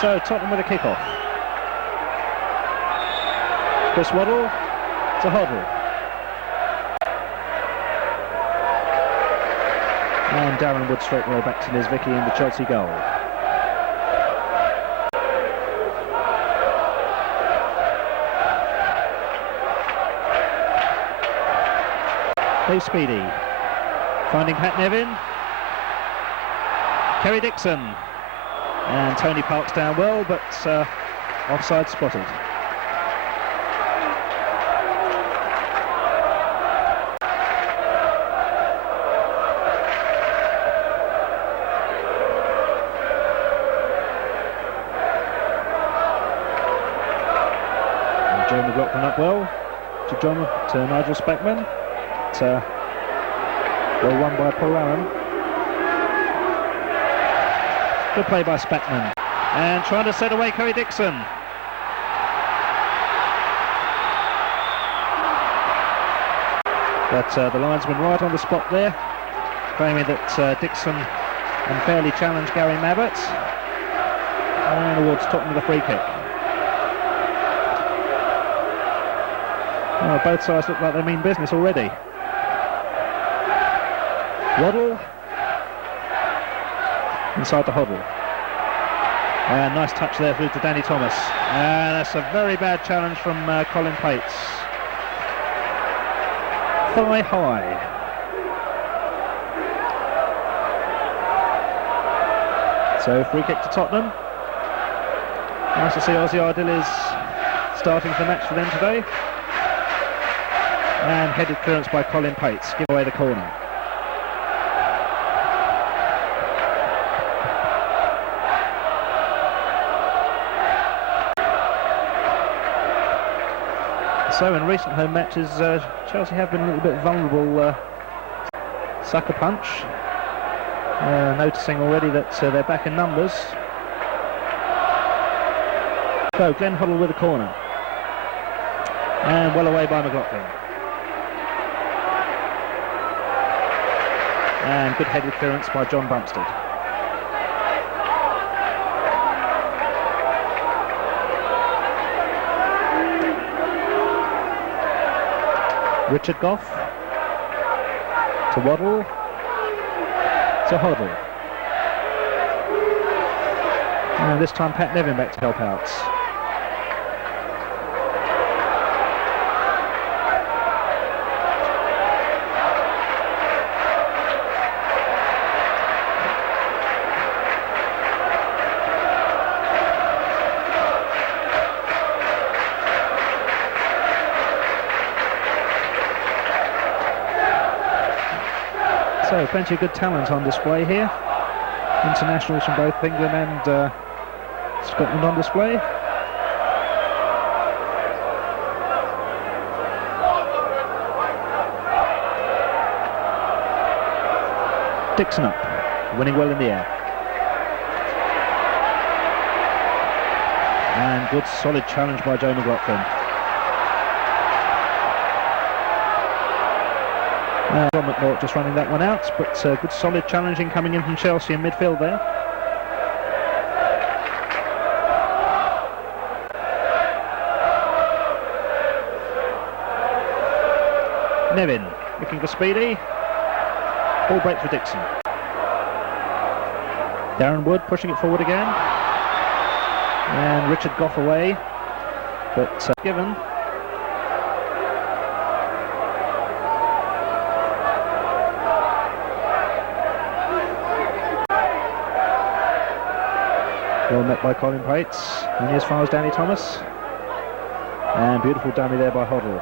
So Tottenham with a kick-off. Chris Waddle to Hoddle. And Darren Wood straight away back to Liz Vicky in the Chelsea goal. Dave Speedy finding Pat Nevin. Kerry Dixon. And Tony Parks down well, but offside spotted. And Joe McLaughlin up well to Nigel Speckman. Well won by Paul Allen. Good play by Speckman. And trying to set away Kerry Dixon. But the linesman right on the spot there, claiming that Dixon unfairly challenged Gary Mabbutt. And awards Tottenham with a free kick. Well, both sides look like they mean business already. Waddle inside the Hoddle. And nice touch there through to Danny Thomas. And that's a very bad challenge from Colin Pates. Thigh high. So free kick to Tottenham. Nice to see Ozzy Ardiles starting the match for them today. And headed clearance by Colin Pates. Give away the corner. So in recent home matches, Chelsea have been a little bit vulnerable. Sucker punch. Noticing already that they're back in numbers. So Glenn Hoddle with a corner. And well away by McLaughlin. And good headed clearance by John Bumstead. Richard Gough to Waddle to Hoddle. And this time Pat Nevin back to help out. So plenty of good talent on display here. Internationals from both England and Scotland on display. Dixon up, winning well in the air. And good solid challenge by Joe McLaughlin. John McNaught just running that one out, but good solid challenging coming in from Chelsea in midfield there. Nevin looking for Speedy. Ball break for Dixon. Darren Wood pushing it forward again. And Richard Gough away, but given. Well met by Colin Pates, only as far as Danny Thomas. And beautiful dummy there by Hoddle.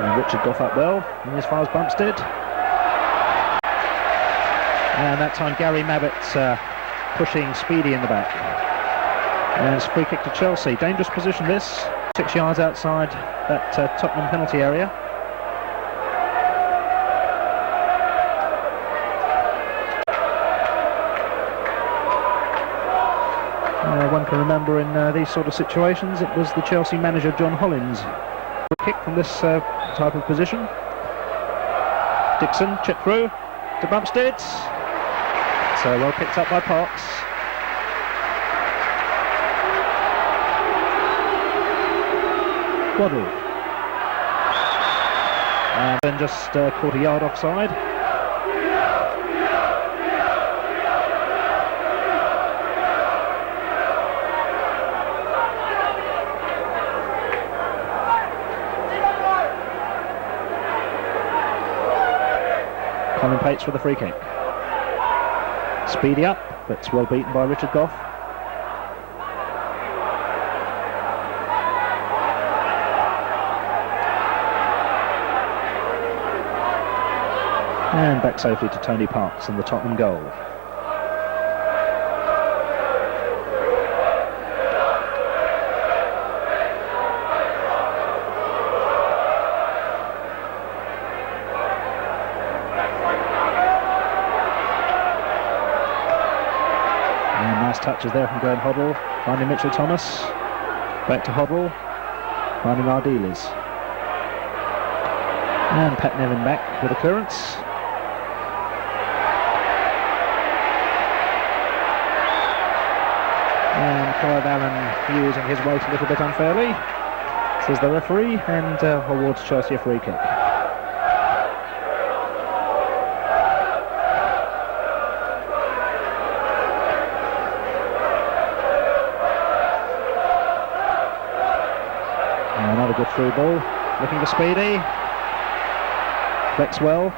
And Richard Gough up well, only as far as Bumstead. And that time Gary Mabbutt pushing Speedy in the back. And it's a free kick to Chelsea. Dangerous position this. 6 yards outside that Tottenham penalty area. One can remember in these sort of situations, it was the Chelsea manager John Hollins. Kick from this type of position. Dixon, chip through to Bumstead. So well picked up by Parks. Waddle. And then just caught a yard offside. Colin Pates for the free kick. Speedy up, but it's well beaten by Richard Gough. And back safely to Tony Parks in the Tottenham goal. Nice touches there from Hoddle, finding Mitchell Thomas. Back to Hoddle, finding Ardiles. And Pat Nevin back with a clearance. And Clive Allen using his weight a little bit unfairly, says the referee, and awards Chelsea a free kick. Another good through ball, looking for Speedy. Flex well.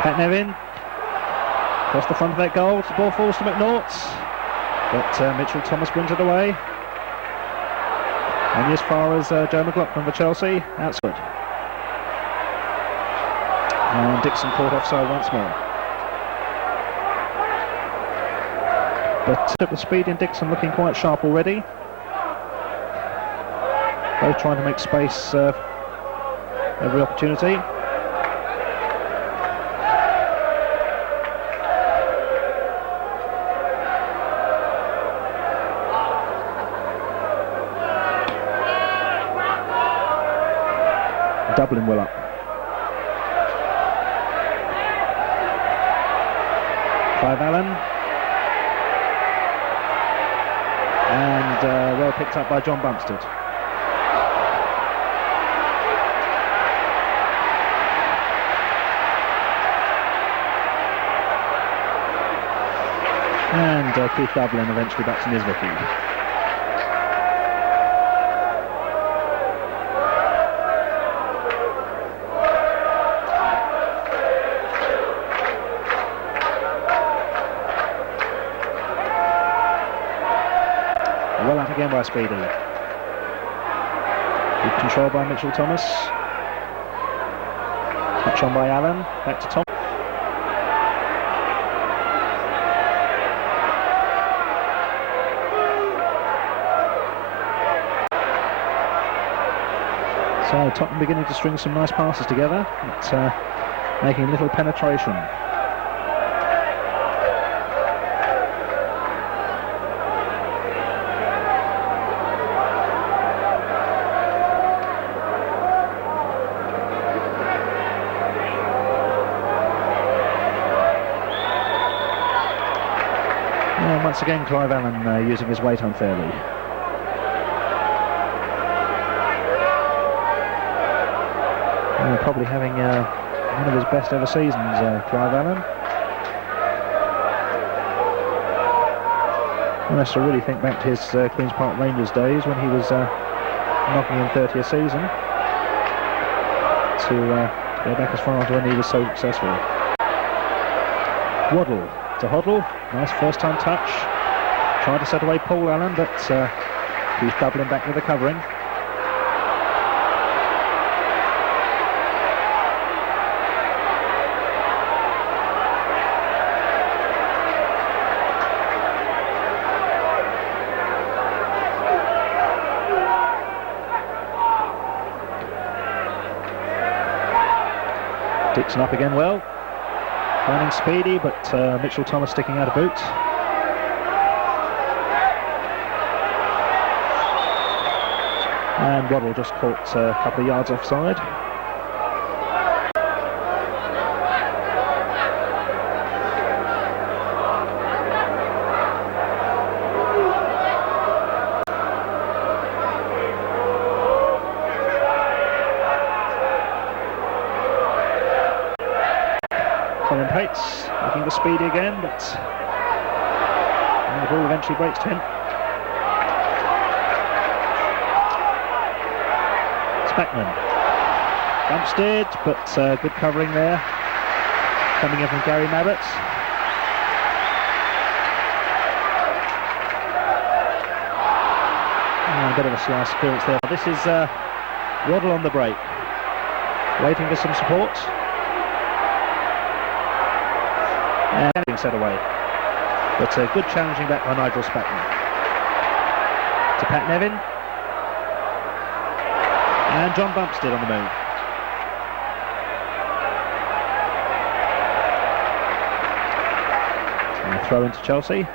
Pat Nevin across the front of that goal. The ball falls to McNaughts, but Mitchell Thomas brings it away. Only as far as Joe McLaughlin for Chelsea, outside. And Dixon caught offside once more. But with Speedy and Dixon looking quite sharp already. Both trying to make space every opportunity. Dublin well up. Clive Allen. And well picked up by John Bumstead. And Keith Dublin eventually backs in his Vicky. Well out again by Speedy. Good control by Mitchell Thomas. Touch on by Allen. Back to Thomas. So Tottenham beginning to string some nice passes together, but making a little penetration. And once again Clive Allen using his weight unfairly. Probably having one of his best ever seasons, Clive Allen. One has to really think back to his Queen's Park Rangers days when he was knocking in 30 a season, to go back as far as when he was so successful. Waddle to Hoddle, nice first time touch. Tried to set away Paul Allen, but he's doubling back with the covering. Dixon up again well, finding Speedy, but Mitchell Thomas sticking out a boot. And Waddle just caught a couple of yards offside. Looking for Speedy again, but the ball eventually breaks to him. Speckman. Bumpstead, but good covering there. Coming in from Gary Mabbutt. A bit of a slice clearance there. This is Waddle on the break. Waiting for some support. And being set away. But good challenging back by Nigel Speckman. To Pat Nevin. And John Bumpstead on the move. And a throw into Chelsea.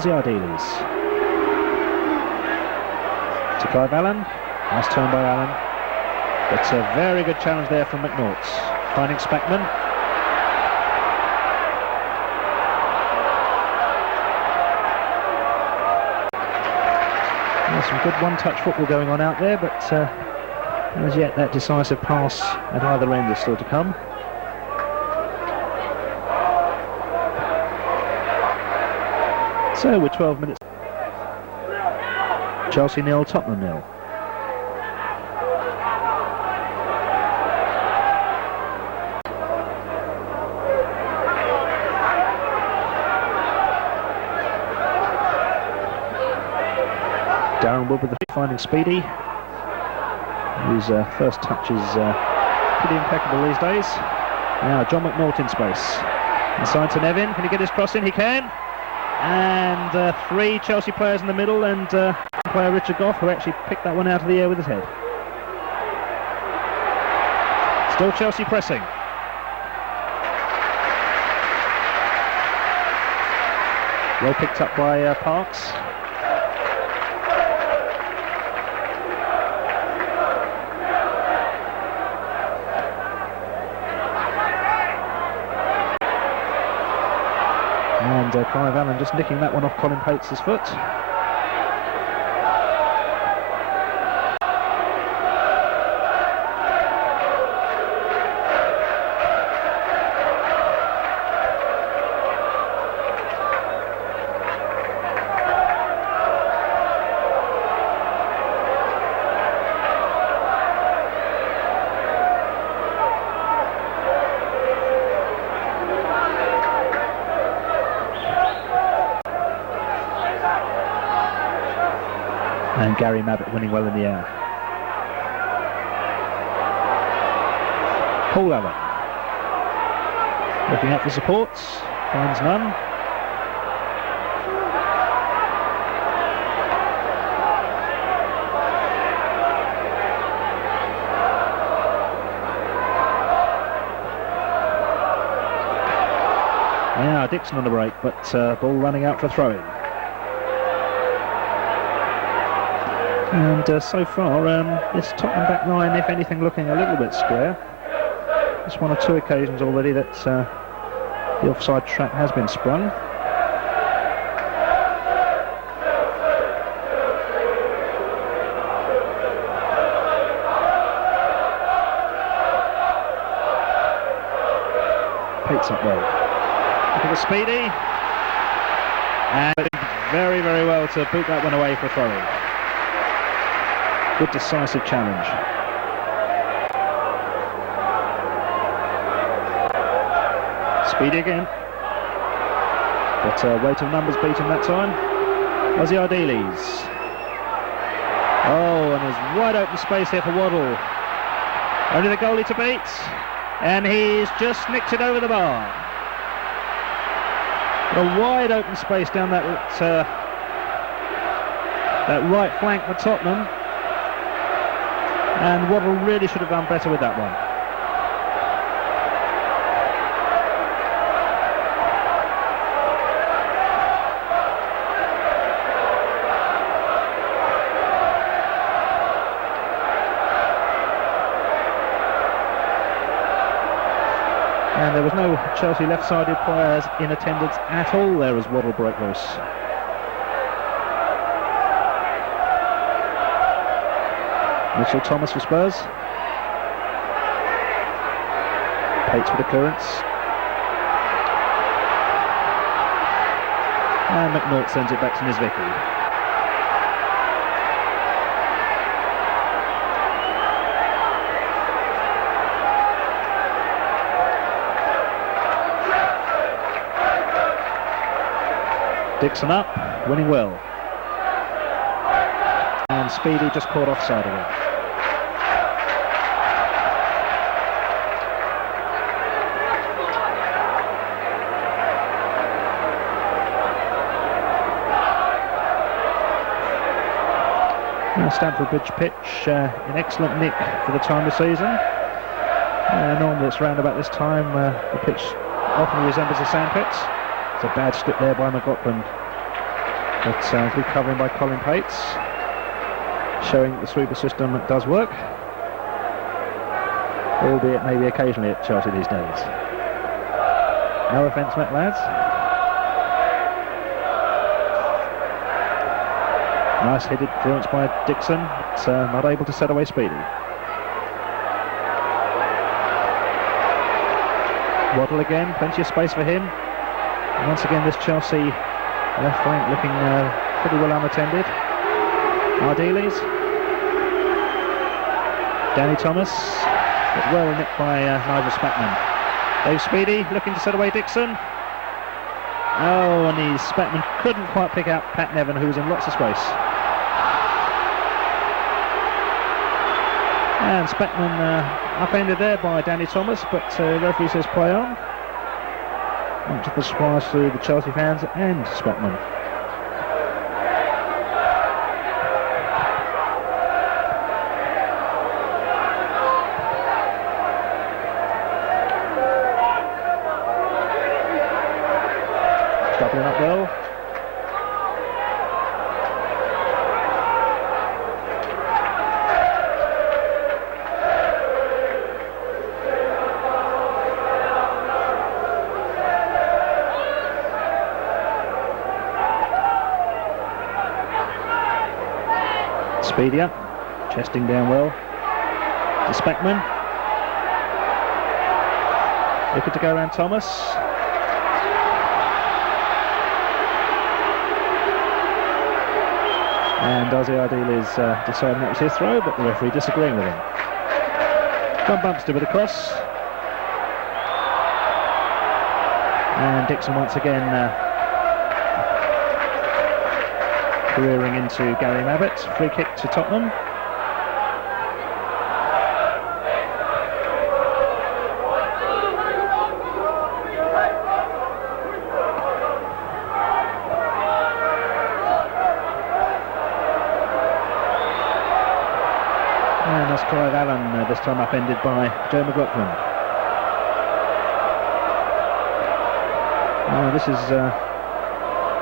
Ardiles to Clive Allen. Nice turn by Allen. It's a very good challenge there from McNaught. Finding Speckman. There's some good one-touch football going on out there, but as yet that decisive pass at either end is still to come. So we're 12 minutes. Chelsea 0, Tottenham 0. Darren Wood with the finding Speedy, whose first touch is pretty impeccable these days. Now John McNaught in space. Inside to Nevin. Can he get his cross in? He can. And three Chelsea players in the middle, and player Richard Gough, who actually picked that one out of the air with his head. Still Chelsea pressing. Well picked up by Parks. And Clive Allen just nicking that one off Colin Pates' foot. And Gary Mabbutt winning well in the air. Paul Allen looking out for support, finds none. Now Dixon on the break, but ball running out for throwing. And so far, this Tottenham back line, if anything, looking a little bit square. Just one or two occasions already that the offside trap has been sprung. Pates up well. Look at the Speedy. And very, very well to boot that one away for throwing. Good decisive challenge. Speedy again. But weight of numbers beat him that time. Ozzy Ardiles. Oh, and there's wide open space here for Waddle. Only the goalie to beat. And he's just nicked it over the bar. A wide open space down that That right flank for Tottenham. And Waddle really should have done better with that one. And there was no Chelsea left-sided players in attendance at all there as Waddle broke loose. Mitchell Thomas for Spurs. Pates for the clearance. And McNaught sends it back to Niedzwiecki. Dixon up, winning well. And Speedy just caught offside again. Stamford Bridge pitch in excellent nick for the time of season. Normally it's round about this time the pitch often resembles a sandpit. It's a bad slip there by McLaughlin, but good covering by Colin Pates, showing that the sweeper system does work, albeit maybe occasionally at Chelsea these days. No offence meant, lads. Nice headed clearance by Dixon, but not able to set away Speedy. Waddle again, plenty of space for him. And once again this Chelsea left flank looking pretty well unattended. Ardiles. Danny Thomas, but well nipped by Nigel Spatman. Dave Speedy looking to set away Dixon. Oh, and Spatman couldn't quite pick out Pat Nevin, who was in lots of space. And Spatman upended there by Danny Thomas, but referee says play on. Much of the surprise to the Chelsea fans and Spatman. Doubling up well. Speedy up, chesting down well to Spatman. Looking to go around Thomas. And Ozzy Ardiles deciding that was his throw, but the referee disagreeing with him. John Bumpster with a cross. And Dixon once again careering into Gary Mabbutt. Free kick to Tottenham. And that's Clive Allen, this time upended by Joe McLaughlin. This is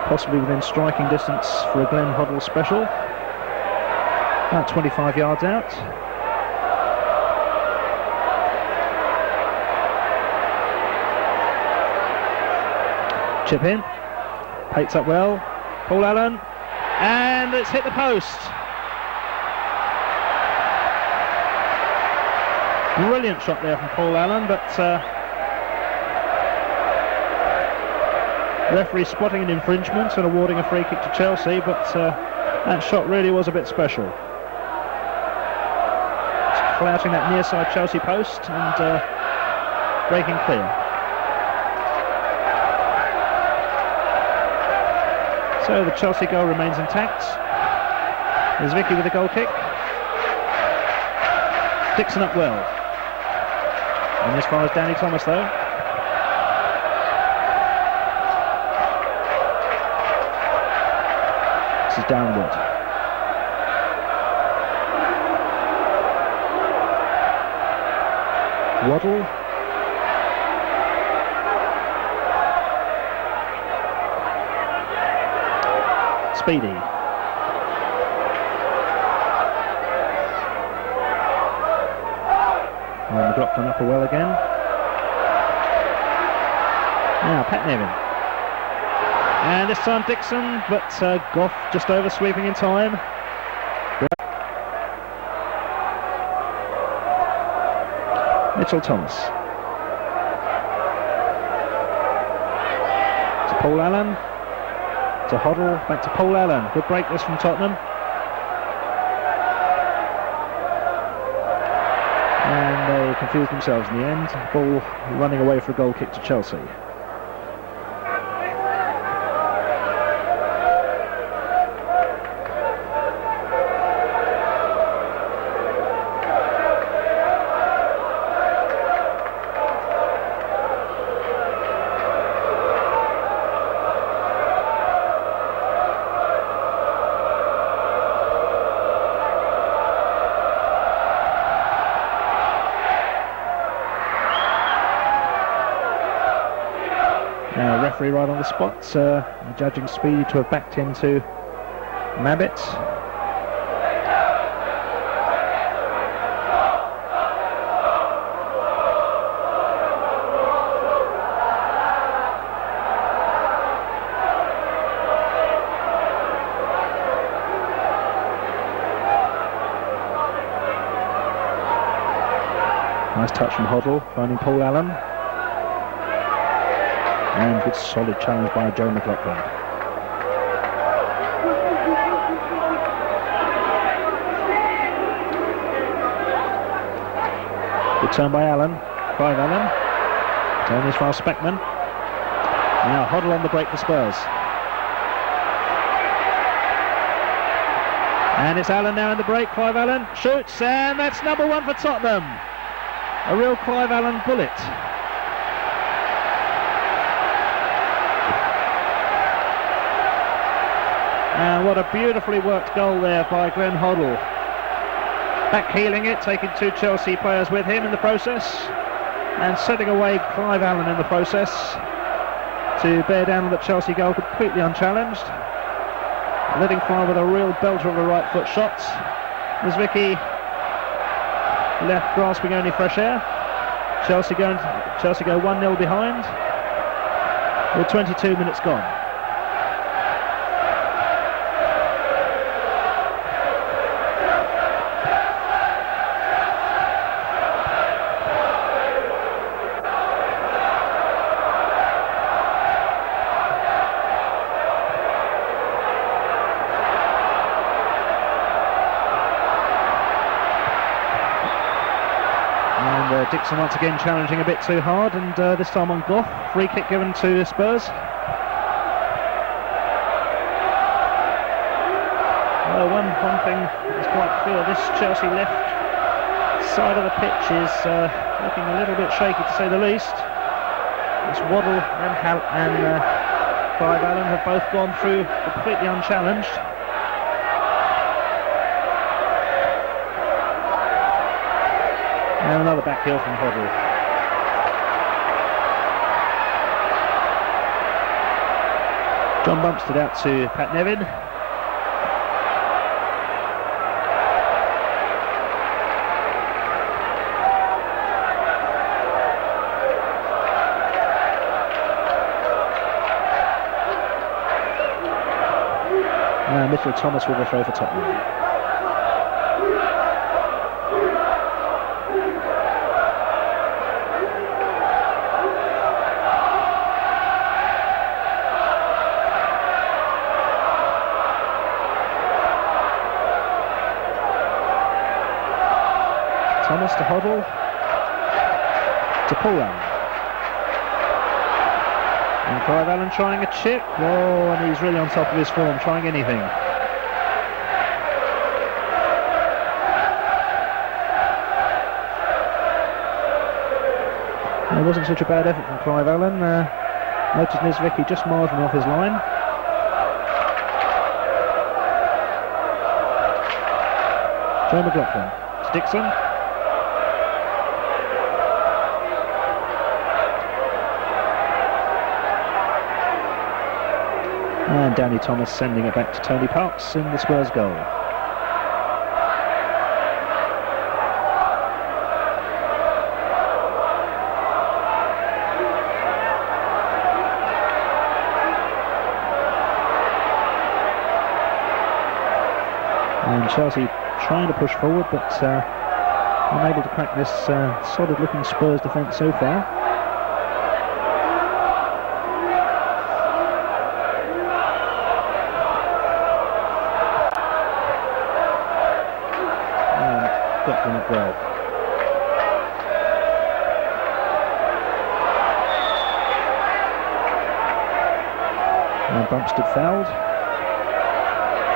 possibly within striking distance for a Glenn Hoddle special. About 25 yards out. Chip in. Pates up well. Paul Allen. And it's hit the post. Brilliant shot there from Paul Allen, but referee spotting an infringement and awarding a free kick to Chelsea, but that shot really was a bit special. Flouting that near side Chelsea post and breaking clear. So the Chelsea goal remains intact. There's Vicky with a goal kick. Dixon up well. And as far as Danny Thomas though. This is downward. Waddle. Speedy. And McLaughlin up a well again. Now Pat Nevin. And this time Dixon, but Gough just over sweeping in time. Mitchell Thomas. To Paul Allen. To Hoddle, back to Paul Allen. Good break this from Tottenham. And they confused themselves in the end. Ball running away for a goal kick to Chelsea. Referee right on the spot, judging Speedy to have backed into Mabbutt. Nice touch from Hoddle, finding Paul Allen. And good solid challenge by Joe McLaughlin. Good turn by Allen. Clive Allen. Turn is for Speckman. Now Hoddle on the break for Spurs. And it's Allen now in the break. Clive Allen shoots, and that's number 1 for Tottenham. A real Clive Allen bullet. And what a beautifully worked goal there by Glenn Hoddle. Backheeling it, taking 2 Chelsea players with him in the process, and setting away Clive Allen in the process to bear down on the Chelsea goal completely unchallenged. Letting fly with a real belter of a right foot shot. As Vicky left grasping only fresh air. Chelsea go 1-0 behind with 22 minutes gone. Dixon once again challenging a bit too hard, and this time on Gough. Free kick given to Spurs. Well, one thing is quite clear: this Chelsea left side of the pitch is looking a little bit shaky, to say the least. It's Waddle and Clive Allen have both gone through completely unchallenged. And another back heel from Hoddle. John bumps it out to Pat Nevin. Mitchell Thomas with a throw for Tottenham. Thomas to Hoddle, to Paul Allen. And Clive Allen trying a chip. Oh, and he's really on top of his form, trying anything. It wasn't such a bad effort from Clive Allen. Noticed Vicky just marginally off his line. Joe McLaughlin to Dixon. And Danny Thomas sending it back to Tony Parks in the Spurs goal. And Chelsea trying to push forward, but unable to crack this solid-looking Spurs defence so far. And got them it well. And Bumstead fouled.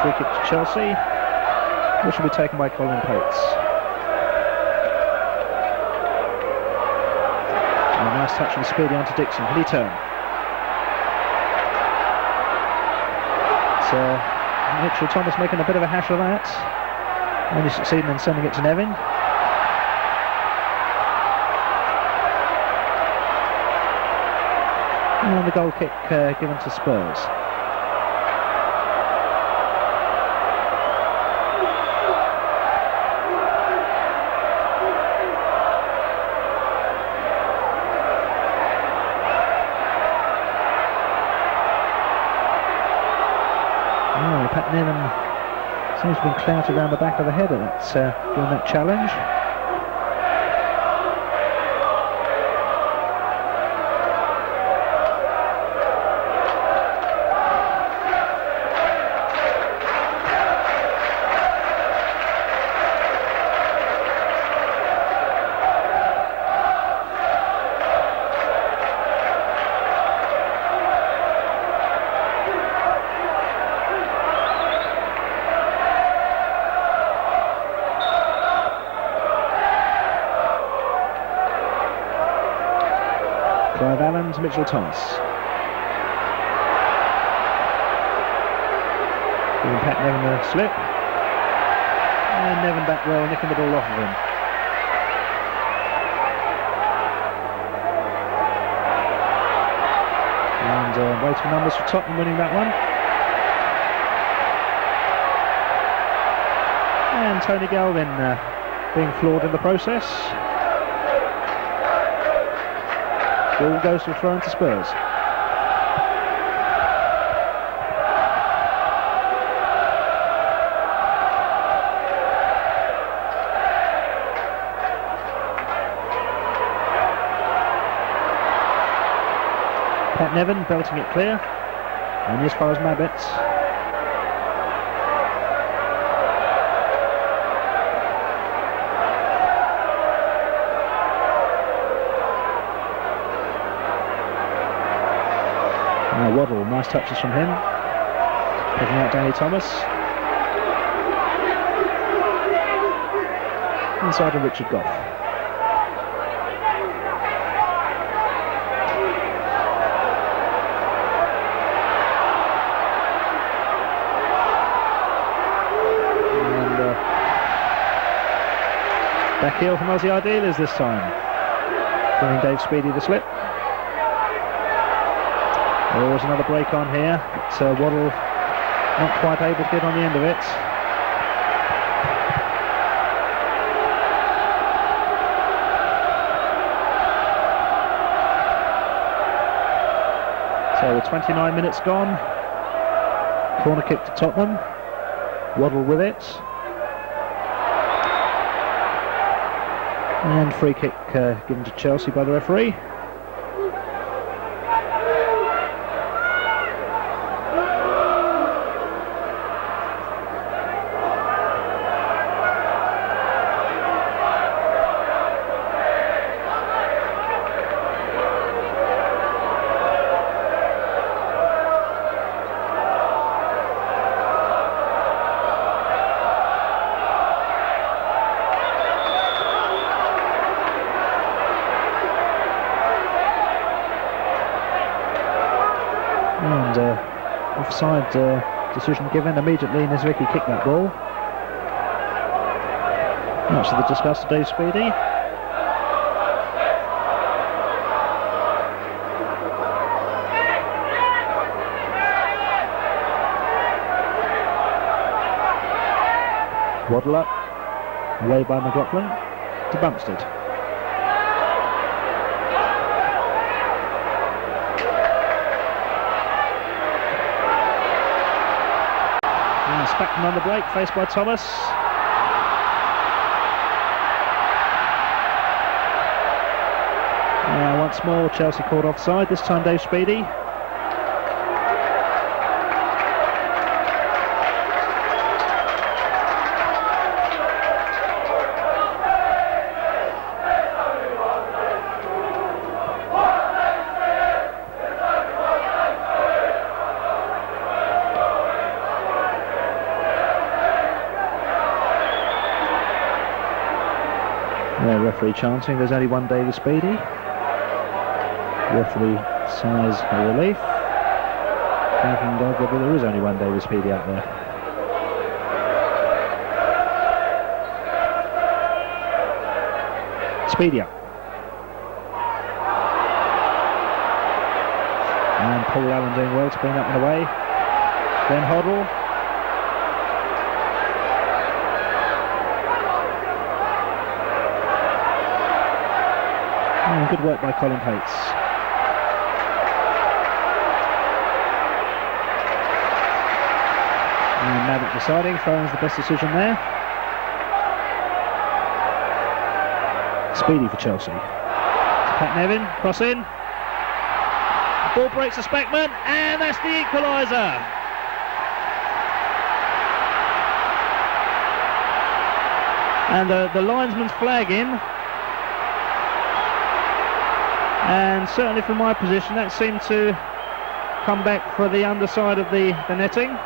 Free kick to Chelsea, which will be taken by Colin Pates. A nice touch from Speedy onto Dixon. Can he turn? So Mitchell Thomas making a bit of a hash of that. Only succeeding in sending it to Nevin. And the goal kick given to Spurs. Pat Nevin seems to have been clouted around the back of the head during that challenge. Clive Allen to Mitchell Thomas. Giving Pat Nevin a slip. And Nevin back well, nicking the ball off of him. And waiting numbers for Tottenham winning that one. And Tony Galvin being floored in the process. Ball goes to a throw into Spurs. Pat Nevin belting it clear. And as far as Mabbutt. Waddle, nice touches from him. Picking out Danny Thomas. Inside to Richard Gough. And back heel from Aussie Ardiles this time. Giving Dave Speedy the slip. There was another break on here, but Waddle not quite able to get on the end of it. So with 29 minutes gone, corner kick to Tottenham, Waddle with it. And free kick given to Chelsea by the referee. And offside decision given. Immediately Niedzwiecki kicked that ball. Much to the disgust of Dave Speedy. Waddle up, away by McLaughlin to Bumstead. Now Spackman on the break, faced by Thomas. Now once more Chelsea caught offside, this time Dave Speedy. Referee chanting, there's only one David Speedy. Referee sighs a relief, thinking that there is only one David Speedy out there. Speedy up. And Paul Allen doing well to bring that one away. Then Hoddle. Oh, good work by Colin Pates. And Mabbutt deciding, throwing's the best decision there. Speedy for Chelsea. Pat Nevin, cross in. Ball breaks to Spackman, and that's the equaliser. And the linesman's flag in. And certainly from my position that seemed to come back for the underside of the netting.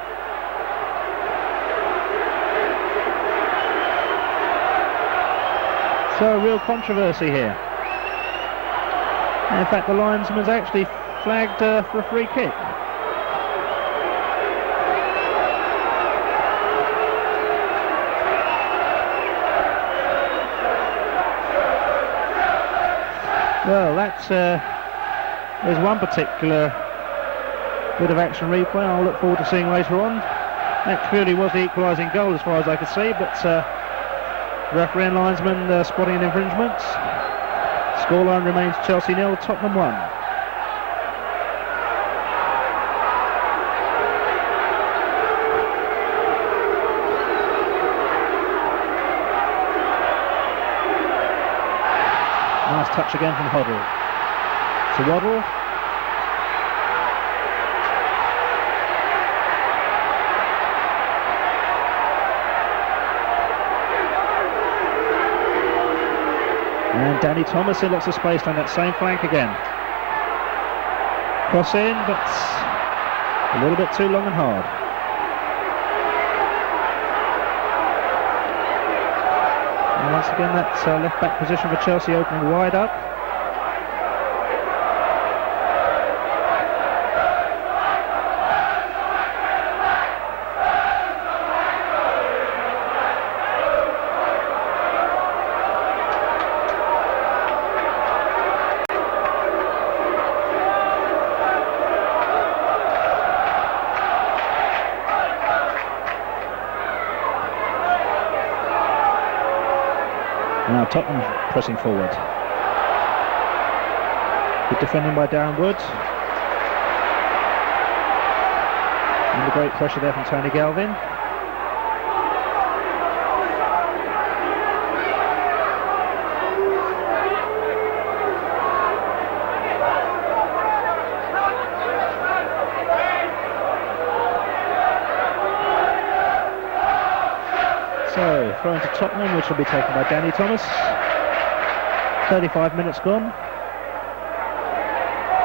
So a real controversy here. And in fact the linesman's actually flagged for a free kick. Well, there's one particular bit of action replay I'll look forward to seeing later on. That clearly was the equalising goal as far as I could see, but referee and linesman spotting an infringement. Scoreline remains Chelsea 0, Tottenham 1. Nice touch again from Hoddle. To Waddle. And Danny Thomas in lots of space on that same flank again. Cross in, but a little bit too long and hard. And once again that left back position for Chelsea opening wide up. Now Tottenham pressing forward. Good defending by Darren Wood. And the great pressure there from Tony Galvin. So, thrown to Tottenham, which will be taken by Danny Thomas. 35 minutes gone.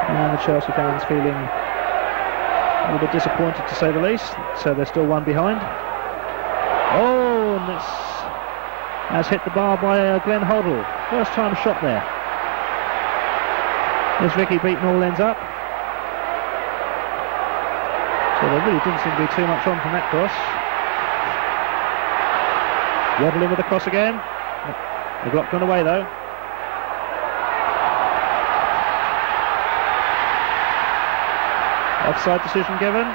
And the Chelsea fans feeling a little bit disappointed to say the least. So they're still one behind. Oh, and this has hit the bar by Glenn Hoddle. First time shot there. There's Ricky beating all ends up. So there really didn't seem to be too much on from that cross. Waddle in with the cross again. McLaughlin away though. Offside decision given.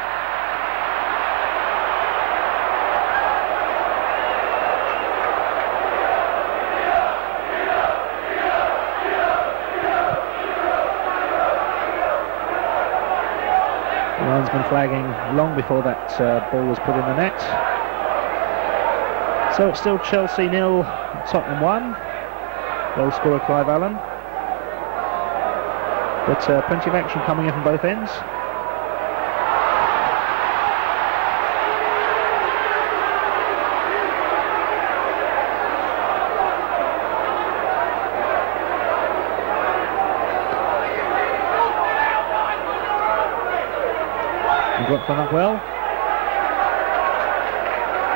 linesman flagging long before that ball was put in the net. So it's still Chelsea 0, Tottenham 1. Goal scorer Clive Allen. But plenty of action coming in from both ends. Galvin up well,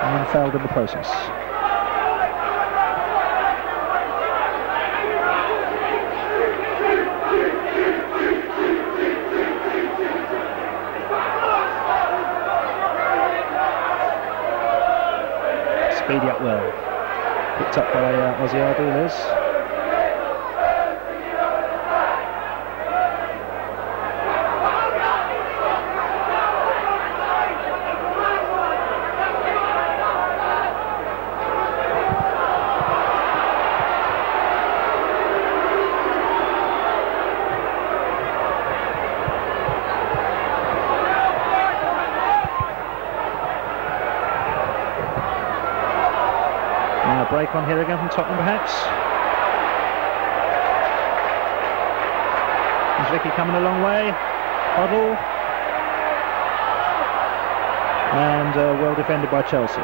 and then fouled in the process. Speedy up well, picked up by Ardiles. Break on here again from Tottenham, perhaps. Is Vicky coming a long way? Hoddle. And well defended by Chelsea.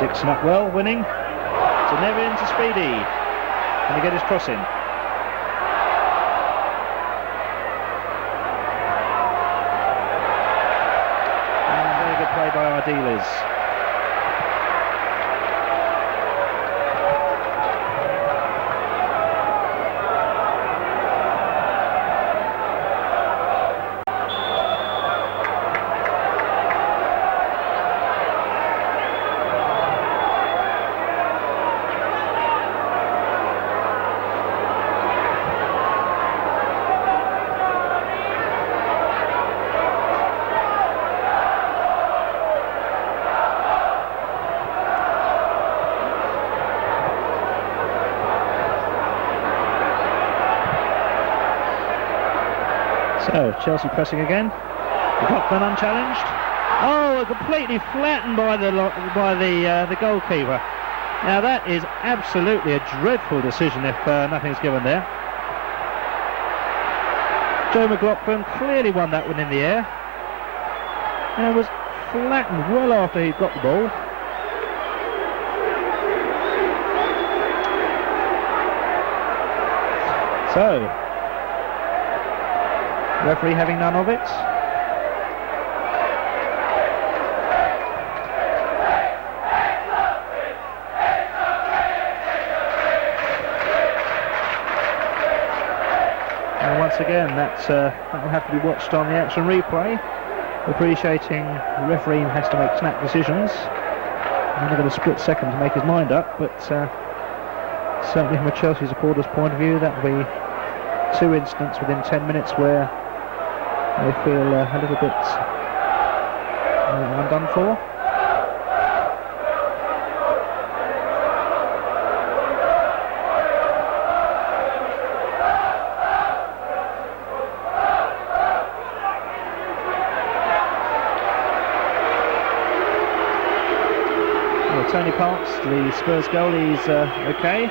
Dixon up well, winning. To Nevin, to Speedy. Can he get his cross in? And very good play by Ardiles. So, Chelsea pressing again. Galvin unchallenged. Oh, completely flattened by the goalkeeper. Now that is absolutely a dreadful decision if nothing's given there. Joe McLaughlin clearly won that one in the air. And was flattened well after he'd got the ball. So, referee having none of it. And once again, that will have to be watched on the action replay. Appreciating the referee has to make snap decisions. Only got a split second to make his mind up, but certainly from a Chelsea supporter's point of view, that will be 2 incidents within 10 minutes where they feel a little bit undone for. Well, Tony Parks, the Spurs goalie's okay.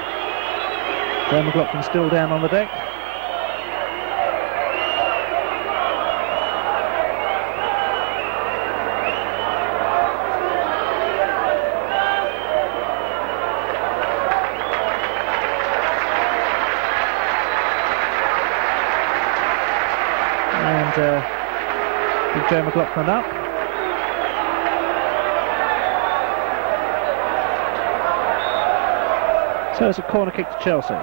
Joe McLaughlin still down on the deck. Big Joe McLaughlin up. So it's a corner kick to Chelsea.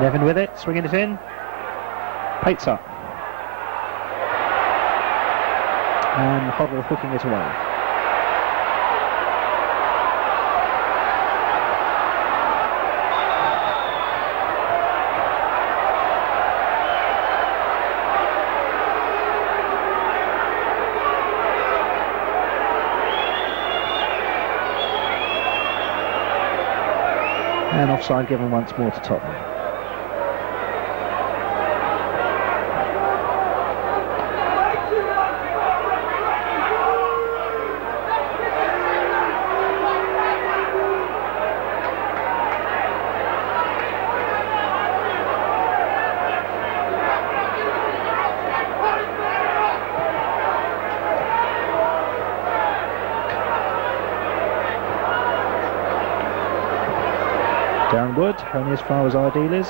Nevin with it, swinging it in. Pates up. And Hoddle hooking it away. And offside given once more to Tottenham. Downward, only as far as Ardiles,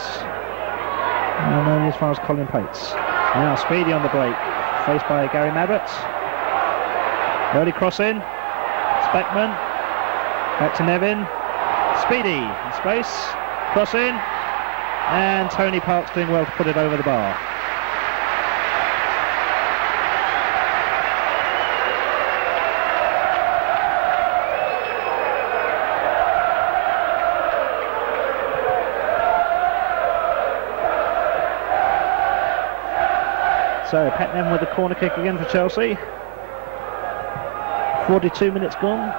and only as far as Colin Pates. Now Speedy on the break, faced by Gary Mabbutt. Early cross in, Speckman, back to Nevin, Speedy in space, cross in, and Tony Parkes doing well to put it over the bar. So Pat Nevin with the corner kick again for Chelsea. 42 minutes gone.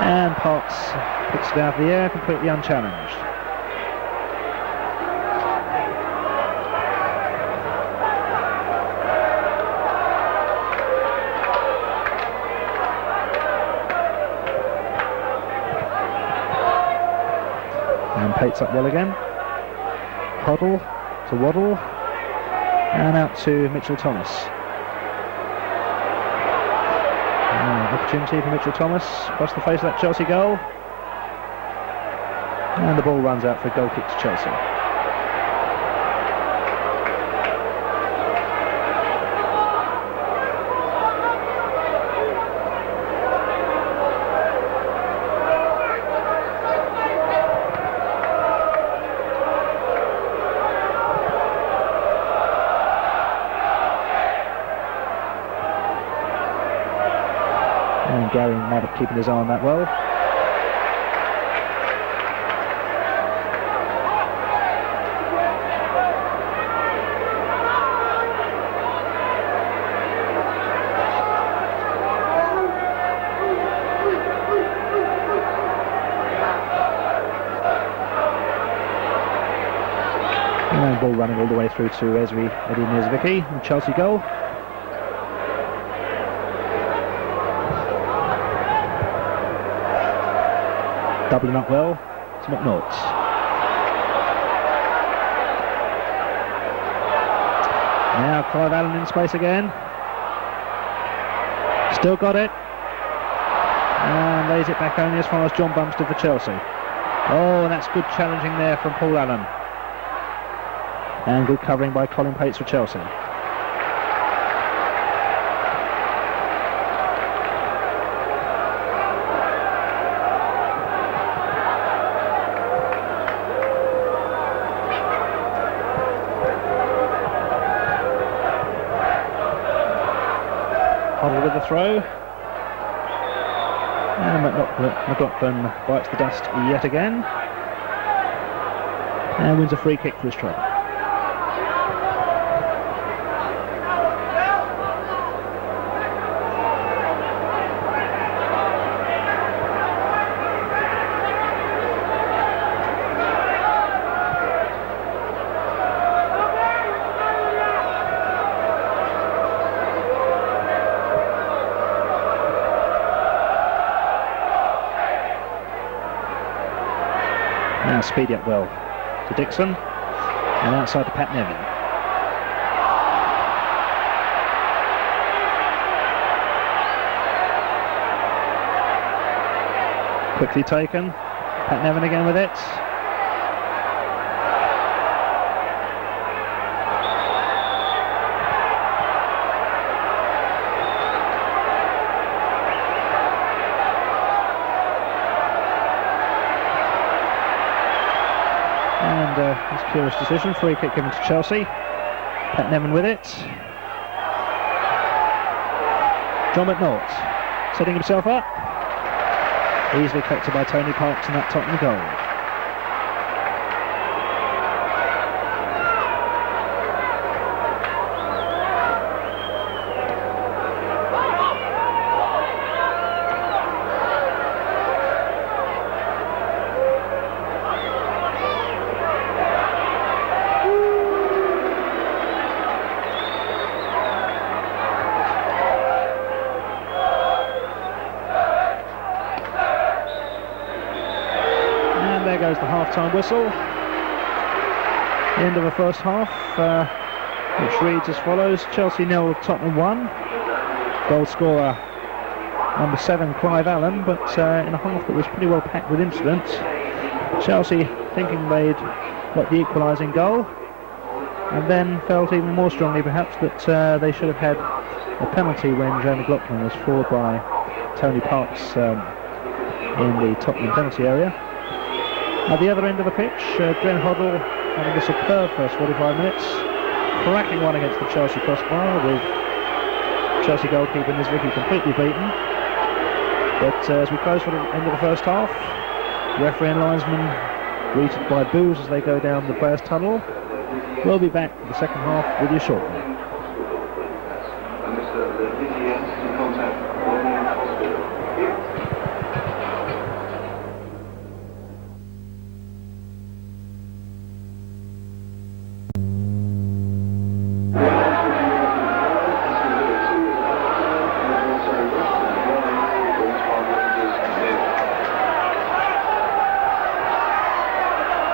And Parkes picks it out of the air, completely unchallenged. And Pates up well again. Hoddle to Waddle, and out to Mitchell Thomas. Opportunity for Mitchell Thomas, across the face of that Chelsea goal. And the ball runs out for a goal kick to Chelsea. And Gary Mabbutt keeping his eye on that well. And ball running all the way through to Eddie Niedzwiecki, the Chelsea goal. Doubling up well to McNaught. Now Clive Allen in space again. Still got it. And lays it back only as far as John Bumstead for Chelsea. Oh, and that's good challenging there from Paul Allen. And good covering by Colin Pates for Chelsea. Hoddle with the throw. And McLaughlin bites the dust yet again. And wins a free kick for his club. Now Speedy up well to Dixon, and outside to Pat Nevin. Quickly taken, Pat Nevin again with it. And his curious decision, free kick given to Chelsea. Pat Nevin with it. John McNaught setting himself up. Easily collected by Tony Parkes in that Tottenham goal. goes the half-time whistle. The end of the first half, which reads as follows: Chelsea 0, Tottenham 1. Goal scorer number 7, Clive Allen, but in a half that was pretty well packed with incident. Chelsea thinking they'd got the equalising goal, and then felt even more strongly perhaps that they should have had a penalty when Joe McLaughlin was floored by Tony Parks in the Tottenham penalty area. At the other end of the pitch, Glenn Hoddle having a superb first 45 minutes, cracking one against the Chelsea crossbar with Chelsea goalkeeper Nisvicki completely beaten. But as we close for the end of the first half, referee and linesman greeted by boos as they go down the players' tunnel. We'll be back for the second half with you shortly.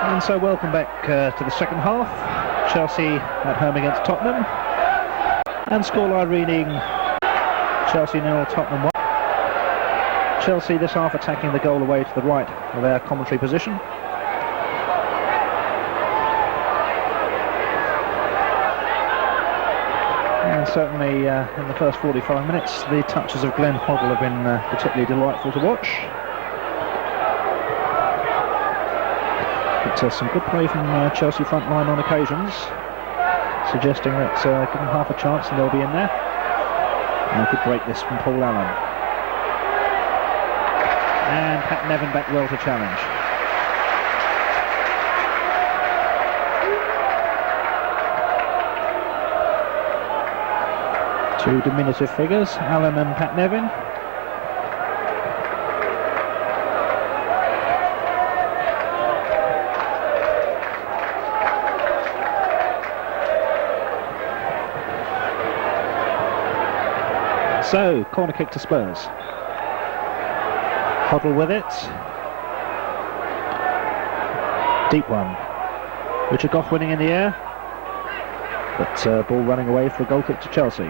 And so welcome back to the second half. Chelsea at home against Tottenham, and scoreline reading Chelsea 0, Tottenham 1. Chelsea this half attacking the goal away to the right of our commentary position. And certainly in the first 45 minutes the touches of Glenn Hoddle have been particularly delightful to watch. But some good play from Chelsea front line on occasions, suggesting that give them half a chance and they'll be in there. And a good break this from Paul Allen. And Pat Nevin back well to challenge. Two diminutive figures, Allen and Pat Nevin. So, corner kick to Spurs. Hoddle with it. Deep one. Richard Gough winning in the air. But ball running away for a goal kick to Chelsea.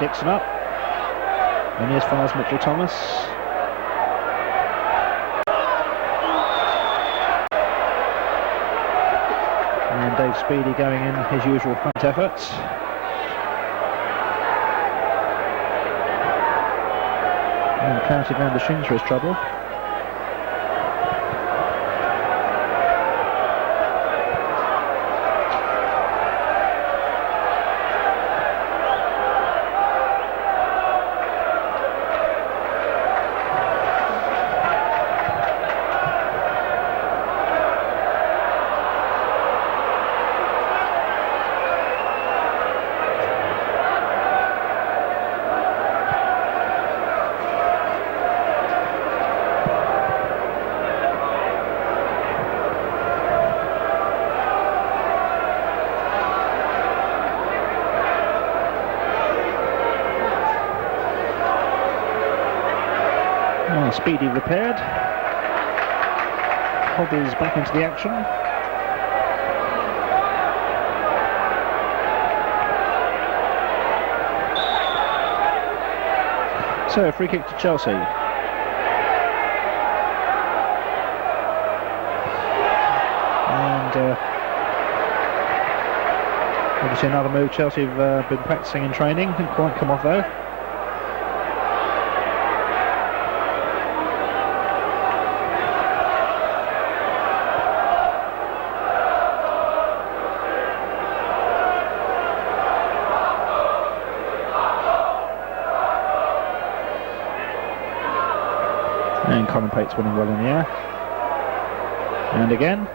Dixon up, and as far as Mitchell Thomas. And Dave Speedy going in his usual front efforts. And Clancy van der Schins for his trouble. Speedy repaired. Hoddle's back into the action. So, free kick to Chelsea. And obviously another move Chelsea have been practicing in training. Didn't quite come off though. And Colin Pate's winning well in the air. And again.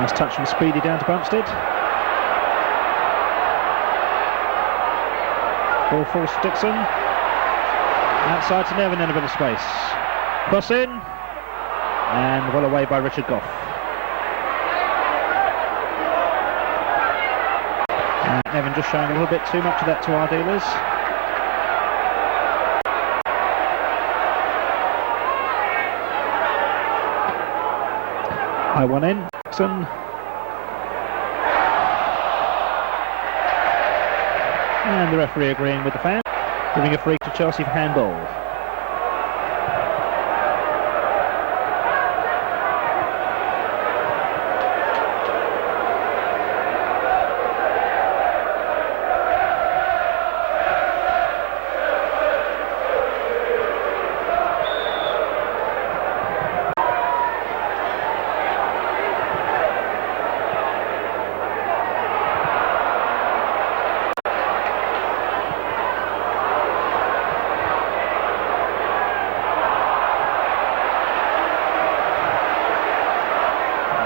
Nice touch from Speedy down to Bumstead. Ball falls to Dixon. Outside to Nevin in a bit of space. Cross in. And well away by Richard Gough. Nevin just showing a little bit too much of that to Ardiles. High one in. Dixon. And the referee agreeing with the fan, giving a free to Chelsea for handball.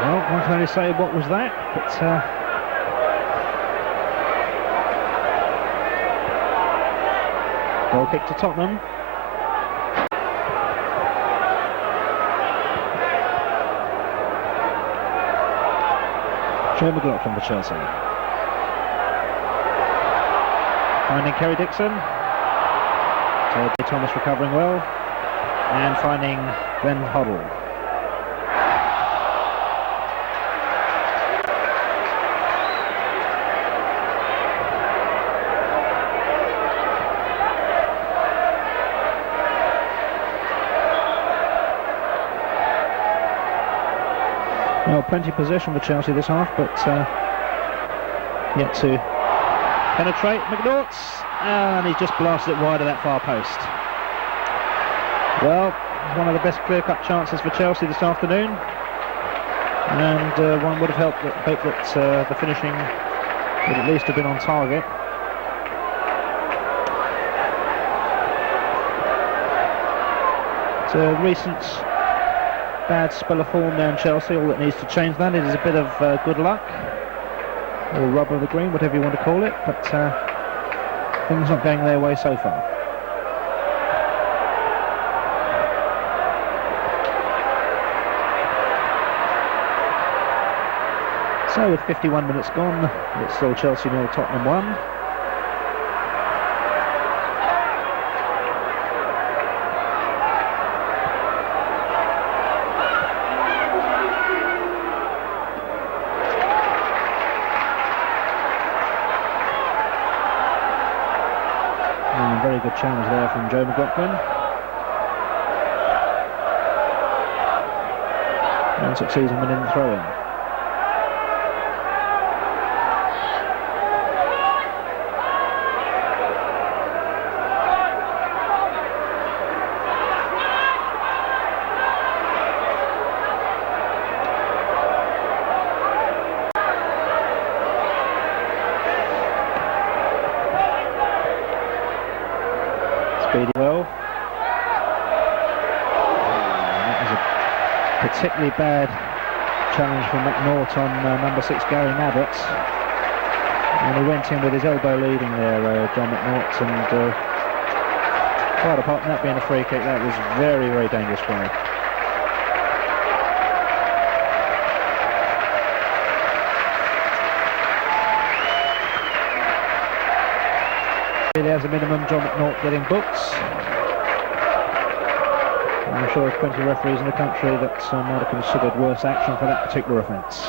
Well, I can't only say what was that, but goal kick to Tottenham. Joe McLaughlin for Chelsea. Finding Kerry Dixon. Toby Thomas recovering well. And finding Glenn Hoddle. Well, plenty of possession for Chelsea this half, but yet to penetrate. McNaught, and he's just blasted it wide of that far post. Well, one of the best clear-cut chances for Chelsea this afternoon, and one would have hoped that the finishing would at least have been on target. It's a recent bad spell of form down Chelsea. All that needs to change that is a bit of good luck, or rub of the green, whatever you want to call it, but things not going their way so far. So with 51 minutes gone, it's still Chelsea 0, Tottenham 1. Very good challenge there from Joe McLaughlin. And succeeds in winning the throw-in. Well, that was a particularly bad challenge from McNaught on number 6 Gary Mabbutt, and he went in with his elbow leading there, John McNaught, and quite apart from that being a free kick, that was very, very dangerous play. As a minimum, John McNaught getting booked. I'm sure there's plenty of referees in the country that might have considered worse action for that particular offence.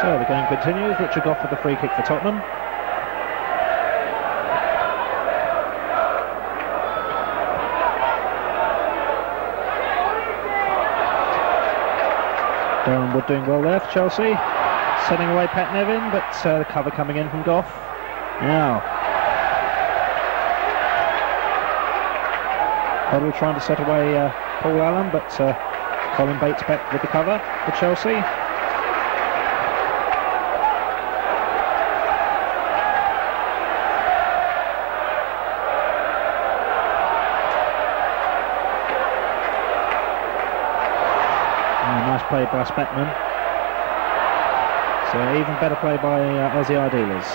So the game continues. Richard Gough with the free kick for Tottenham. Darren Wood doing well there for Chelsea. Setting away Pat Nevin, but the cover coming in from Gough. Now, Hoddle trying to set away Paul Allen, but Colin Bates back with the cover for Chelsea. Nice play by Spackman. So even better play by Aussie Ardiles.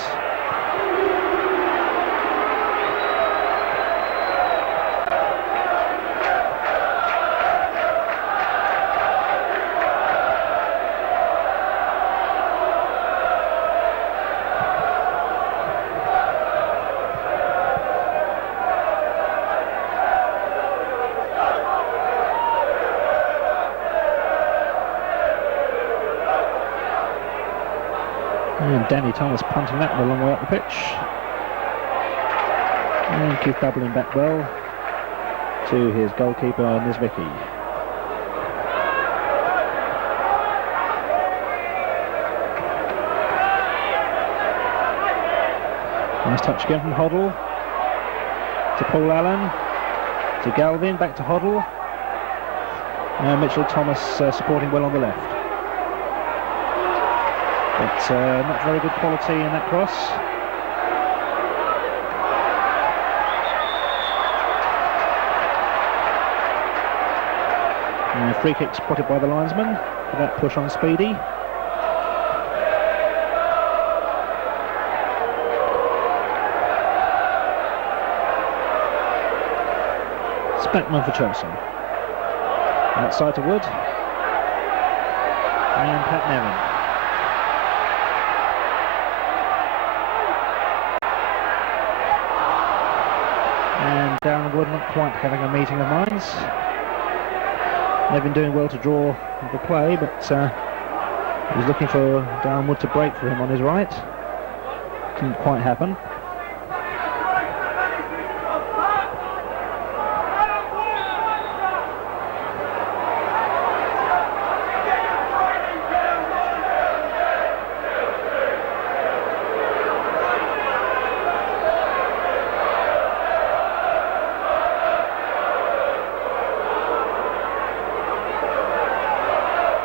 And Danny Thomas punting that one a long way up the pitch. And Keith doubling back well to his goalkeeper Nizvicki. Nice touch again from Hoddle to Paul Allen to Galvin, back to Hoddle. And Mitchell Thomas supporting well on the left. But not very good quality in that cross. And free kick spotted by the linesman for that push on Speedy. Spackman for Chelsea. Outside to Wood. And Pat Nevin. And Darren Wood not quite having a meeting of minds. They've been doing well to draw the play, but he was looking for Darren Wood to break for him on his right. Didn't quite happen.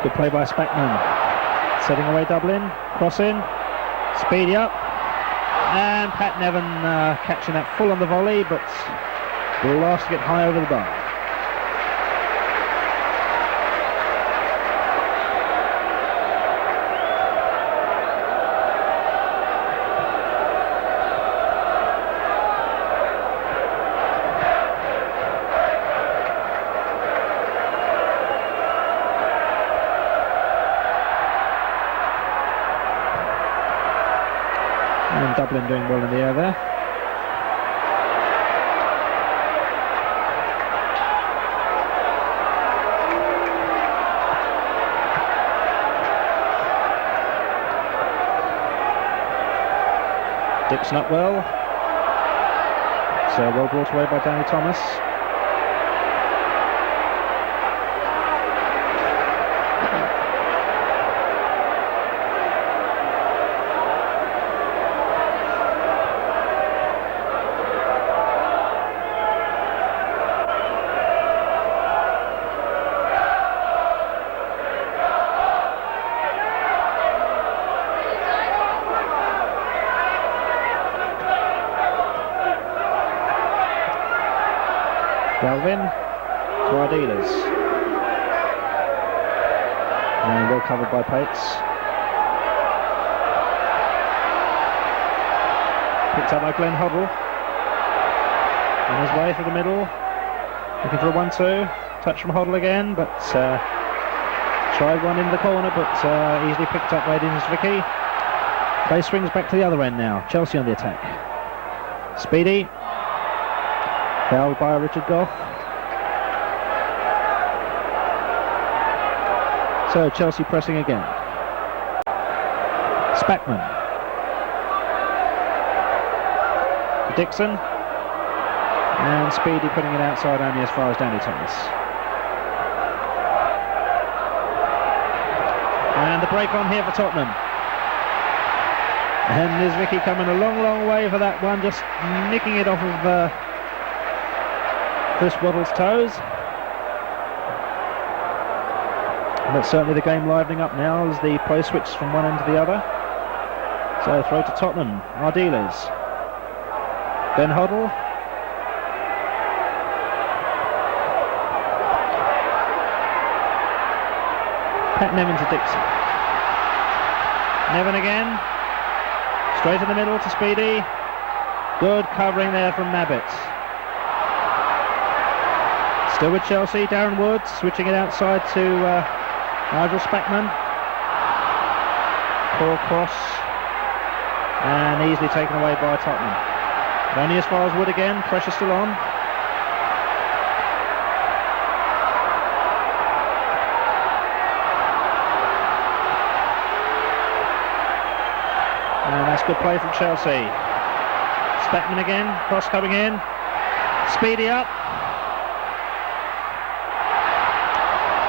Good play by Spackman. Setting away Dublin. Cross in. Speedy up. And Pat Nevin catching that full on the volley, but blasting it high over the bar. And Dublin doing well in the air there. Dixon up well. So well brought away by Danny Thomas. Galvin to Ardiles. And well covered by Pates. Picked up by Glenn Hoddle. On his way through the middle. Looking for a 1-2. Touch from Hoddle again, but tried one in the corner, but easily picked up by Nizvicki. Play swings back to the other end now. Chelsea on the attack. Speedy. Fouled by Richard Gough. So Chelsea pressing again. Spackman. To Dixon. And Speedy putting it outside only as far as Danny Thomas. And the break on here for Tottenham. And Nizvicki coming a long, long way for that one, just nicking it off of Chris Waddle's toes. And that's certainly the game livening up now as the play switches from one end to the other. So throw to Tottenham, Ardiles. Ben Hoddle. Pat Nevin to Dixon. Nevin again. Straight in the middle to Speedy. Good covering there from Mabbutt. Still with Chelsea, Darren Woods switching it outside to Nigel Spackman. Poor cross. And easily taken away by Tottenham. But only as far as Wood again, pressure still on. And that's good play from Chelsea. Spackman again, cross coming in. Speedy up.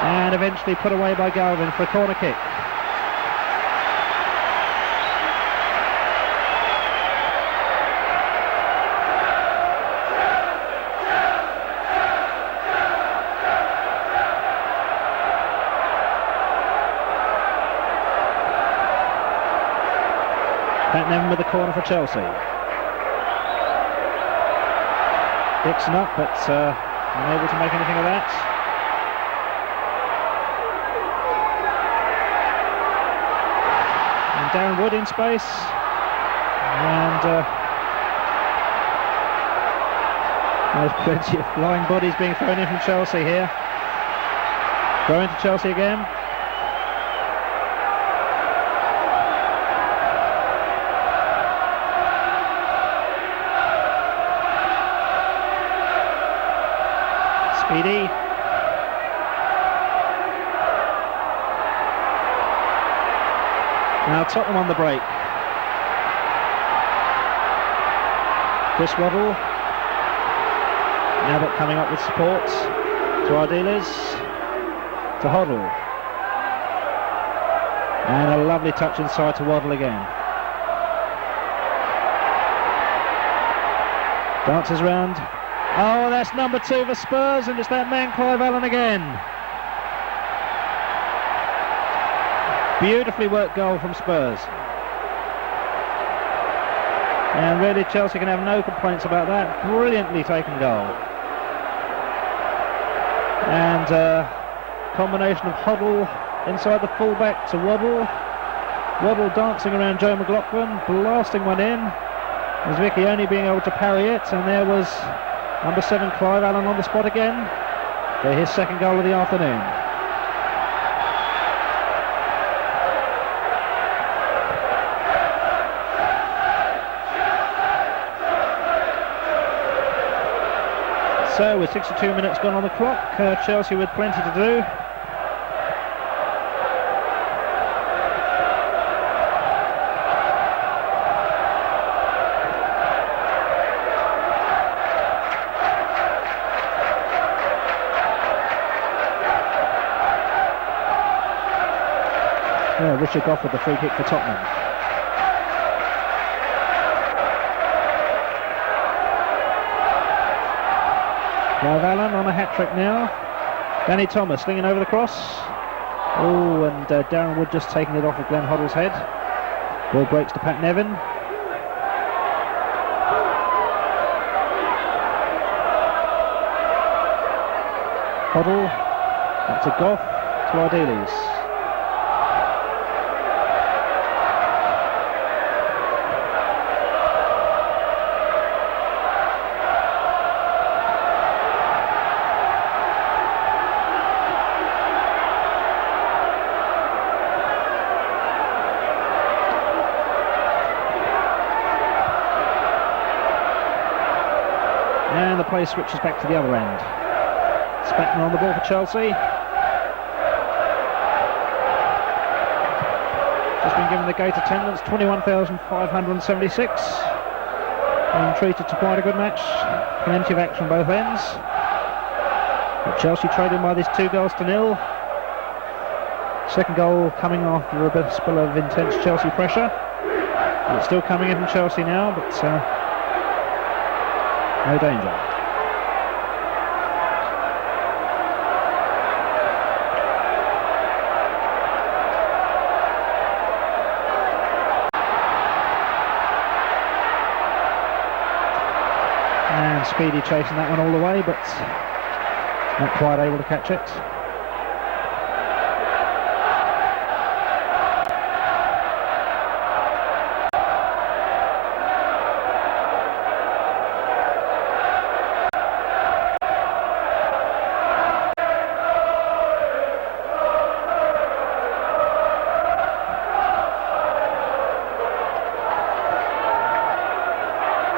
And eventually put away by Galvin for a corner kick. Pat Nevin with the corner for Chelsea. Dixon up, but unable to make anything of that. And Darren Wood in space. And there's plenty of flying bodies being thrown in from Chelsea here. Going to Chelsea again. Speedy. Now Tottenham on the break. Chris Waddle. Mabbutt coming up with support to Ardiles. To Hoddle. And a lovely touch inside to Waddle again. Dances round. Oh, that's number 2 for Spurs, and it's that man Clive Allen again. Beautifully worked goal from Spurs. And really Chelsea can have no complaints about that. Brilliantly taken goal. And combination of Hoddle inside the fullback to Waddle. Waddle dancing around Joe McLaughlin, blasting one in. As Vicky only being able to parry it, and there was number 7 Clive Allen on the spot again for his second goal of the afternoon. So with 62 minutes gone on the clock, Chelsea with plenty to do. Richard Gough with the free kick for Tottenham. Clive Allen on a hat-trick now. Danny Thomas slinging over the cross. Oh, and Darren Wood just taking it off of Glenn Hoddle's head. Ball breaks to Pat Nevin. Hoddle, back to Gough, to Ardiles. And the play switches back to the other end. Spackman on the ball for Chelsea. Just been given the gate attendance, 21,576. Being treated to quite a good match. Plenty of action on both ends. But Chelsea trading by these 2-0. Second goal coming after a bit of spell of intense Chelsea pressure. And it's still coming in from Chelsea now, but no danger. And Speedy chasing that one all the way, but not quite able to catch it.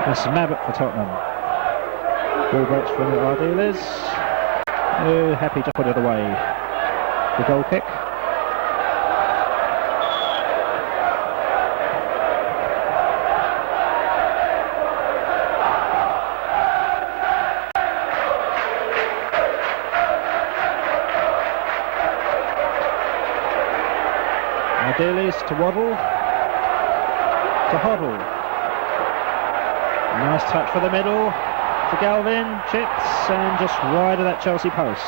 This is Mabbutt for Tottenham. Ball breaks from the Ardiles. Oh, happy to put it away. The goal kick. Ardiles to Waddle. To Hoddle. Nice touch for the middle, to Galvin, chips, and just wide of that Chelsea post.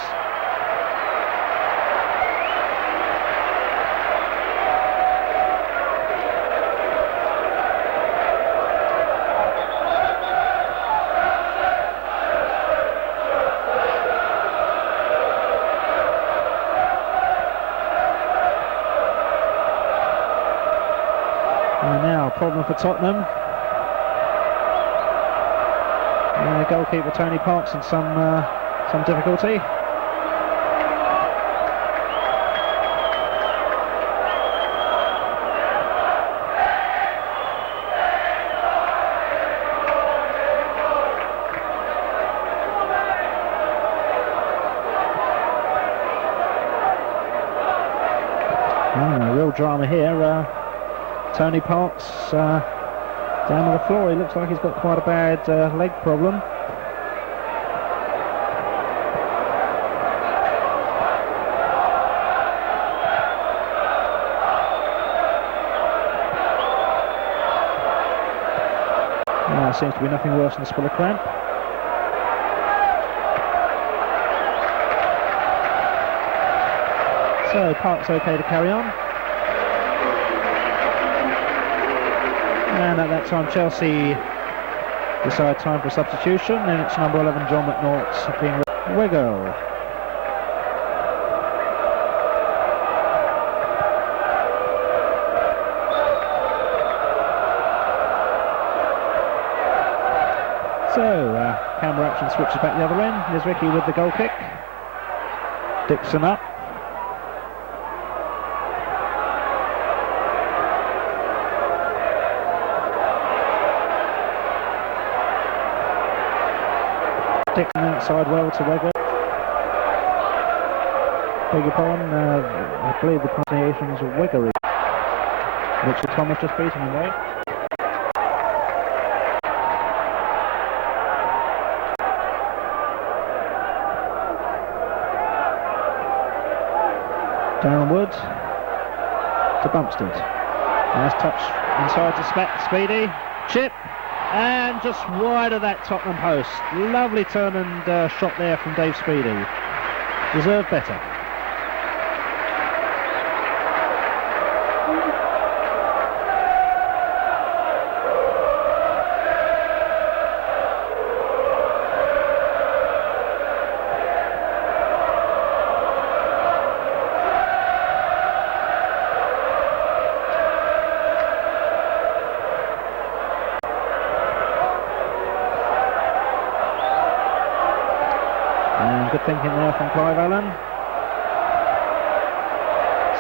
And now, problem for Tottenham. Goalkeeper Tony Parks in some difficulty. Real drama here. Tony Parks down on the floor. He looks like he's got quite a bad leg problem. Seems to be nothing worse than a spell of cramp. So Park's okay to carry on. And at that time Chelsea decide time for a substitution, and it's number 11 John McNaught being Wiggle. So, camera action switches back the other end. Here's Ricky with the goal kick. Dixon up. Dixon outside well to Wegger. Beg your pardon, I believe the pronunciation is Wiggery. Richard Thomas just beating him there. Darren Wood to Bumstead. Nice touch inside to Speedy. Chip, and just wide of that Tottenham post. Lovely turn and shot there from Dave Speedy. Deserved better. Good thinking there from Clive Allen.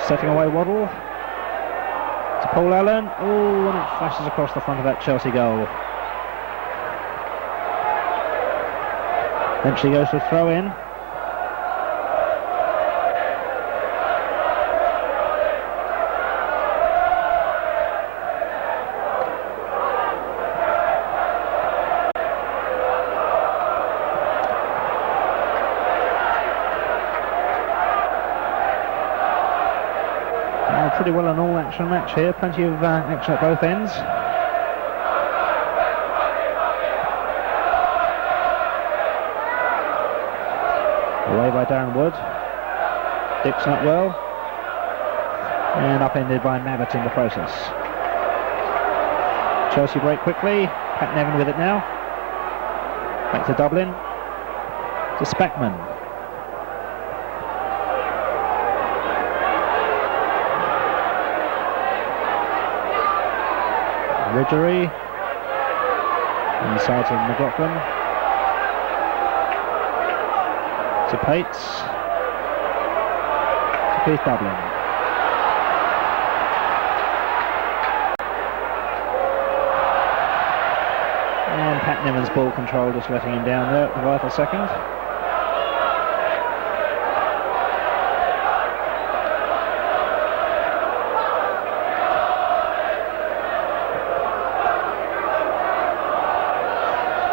Setting away Waddle. To Paul Allen. Oh, and it flashes across the front of that Chelsea goal. Then she goes to throw in. Pretty well an all-action match here, plenty of action at both ends. Away by Darren Wood. Dixon up well. And upended by Mabbutt in the process. Chelsea break quickly. Pat Nevin with it now. Back to Dublin. To Speckman. Ridgery. Inside to McLaughlin. To Pates. To Keith Dublin. And Pat Niven's ball control just letting him down there at the vital second.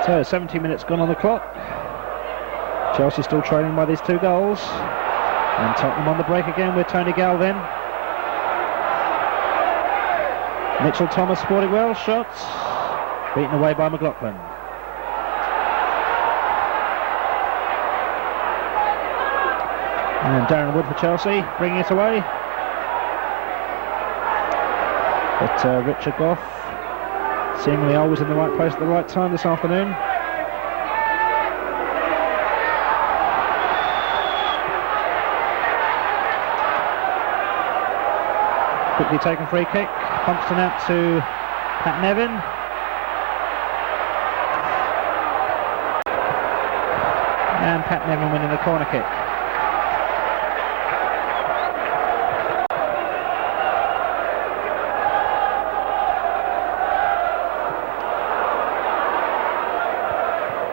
So 70 minutes gone on the clock. Chelsea still trailing by these 2 goals. And Tottenham on the break again with Tony Galvin. Mitchell Thomas sporting well, shots. Beaten away by McLaughlin. And Darren Wood for Chelsea, bringing it away. But Richard Gough seemingly always in the right place at the right time this afternoon. Quickly taken free kick. Polston out to Pat Nevin. And Pat Nevin winning the corner kick.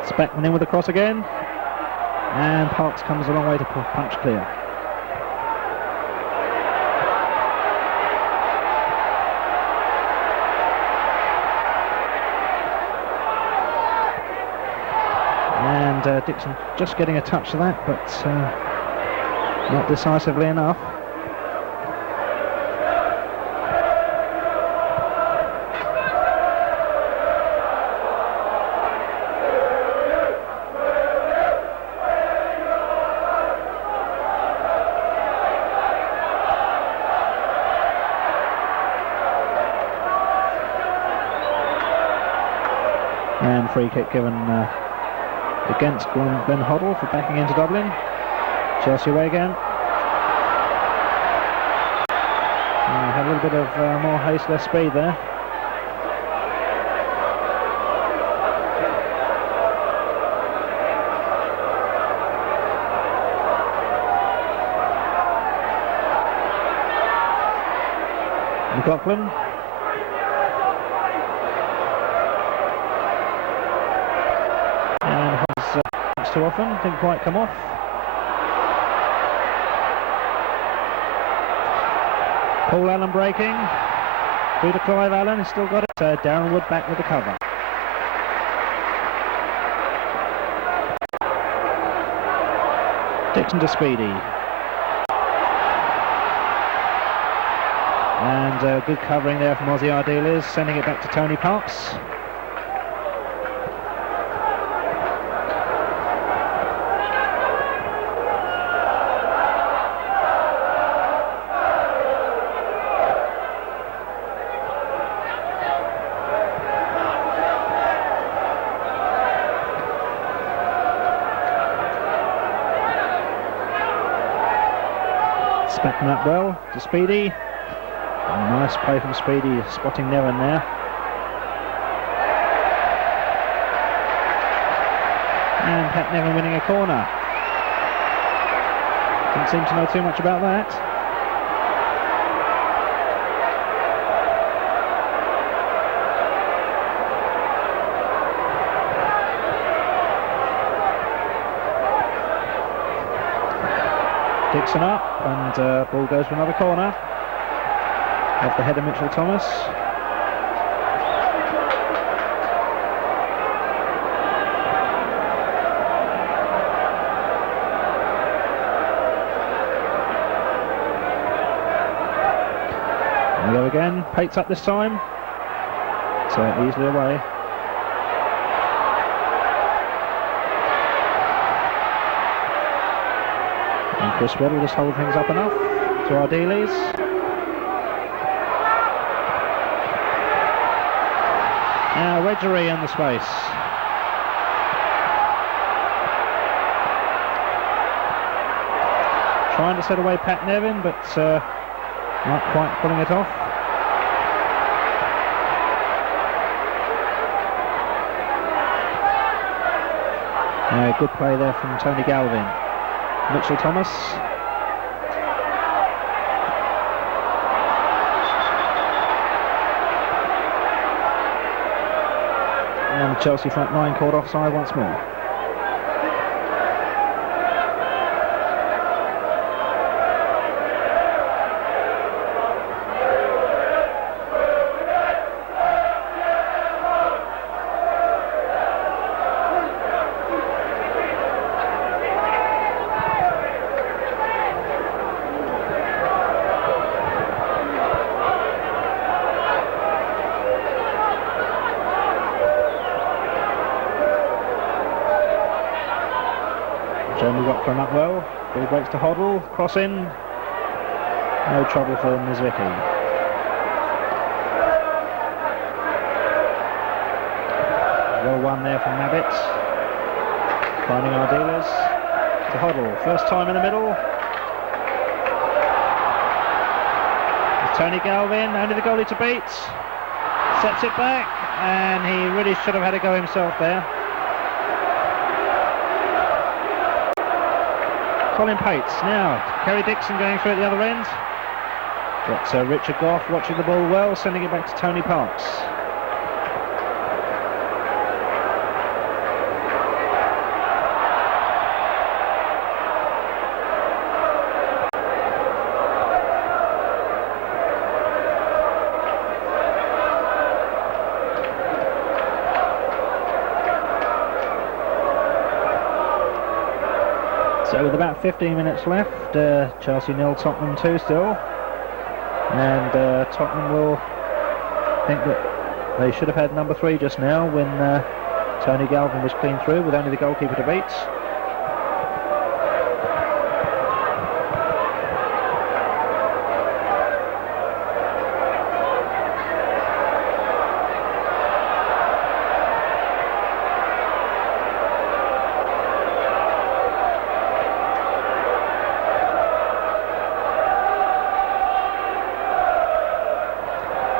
Speckman in with the cross again. And Parks comes a long way to punch clear. And Dixon just getting a touch of that, but not decisively enough. And free kick given against Glenn Hoddle for backing into Dublin. Chelsea away again. Had a little bit of more haste, less speed there. McLaughlin. Too often, didn't quite come off. Paul Allen breaking through to Clive Allen, he's still got it. Darren Wood back with the cover. Dixon to Speedy. And good covering there from Ozzy Ardiles, sending it back to Tony Parks. Speckman up well to Speedy. Nice play from Speedy, spotting Nevin there. And Pat Nevin winning a corner. Didn't seem to know too much about that. Dixon up, and ball goes for another corner. Off the head of Mitchell Thomas. And we go again, Pates up this time. So easily away. And Chris Waddle just hold things up enough to Ardiles. Now Wedgery in the space. trying to set away Pat Nevin, but not quite pulling it off. Good play there from Tony Galvin. Mitchell Thomas. And the Chelsea front line caught offside once more. Jeremy Rockland up well. Ball breaks to Hoddle. Cross in. No trouble for Nizvicki. Well won there from Mabbutt. Finding Ardiles. To Hoddle. First time in the middle. Tony Galvin. Only the goalie to beat. Sets it back. And he really should have had a go himself there. Colin Pates now. Kerry Dixon going through at the other end. Got Richard Gough watching the ball well, sending it back to Tony Parks. So with about 15 minutes left, Chelsea 0, Tottenham 2 still. And Tottenham will think that they should have had number 3 just now when Tony Galvin was clean through with only the goalkeeper to beat.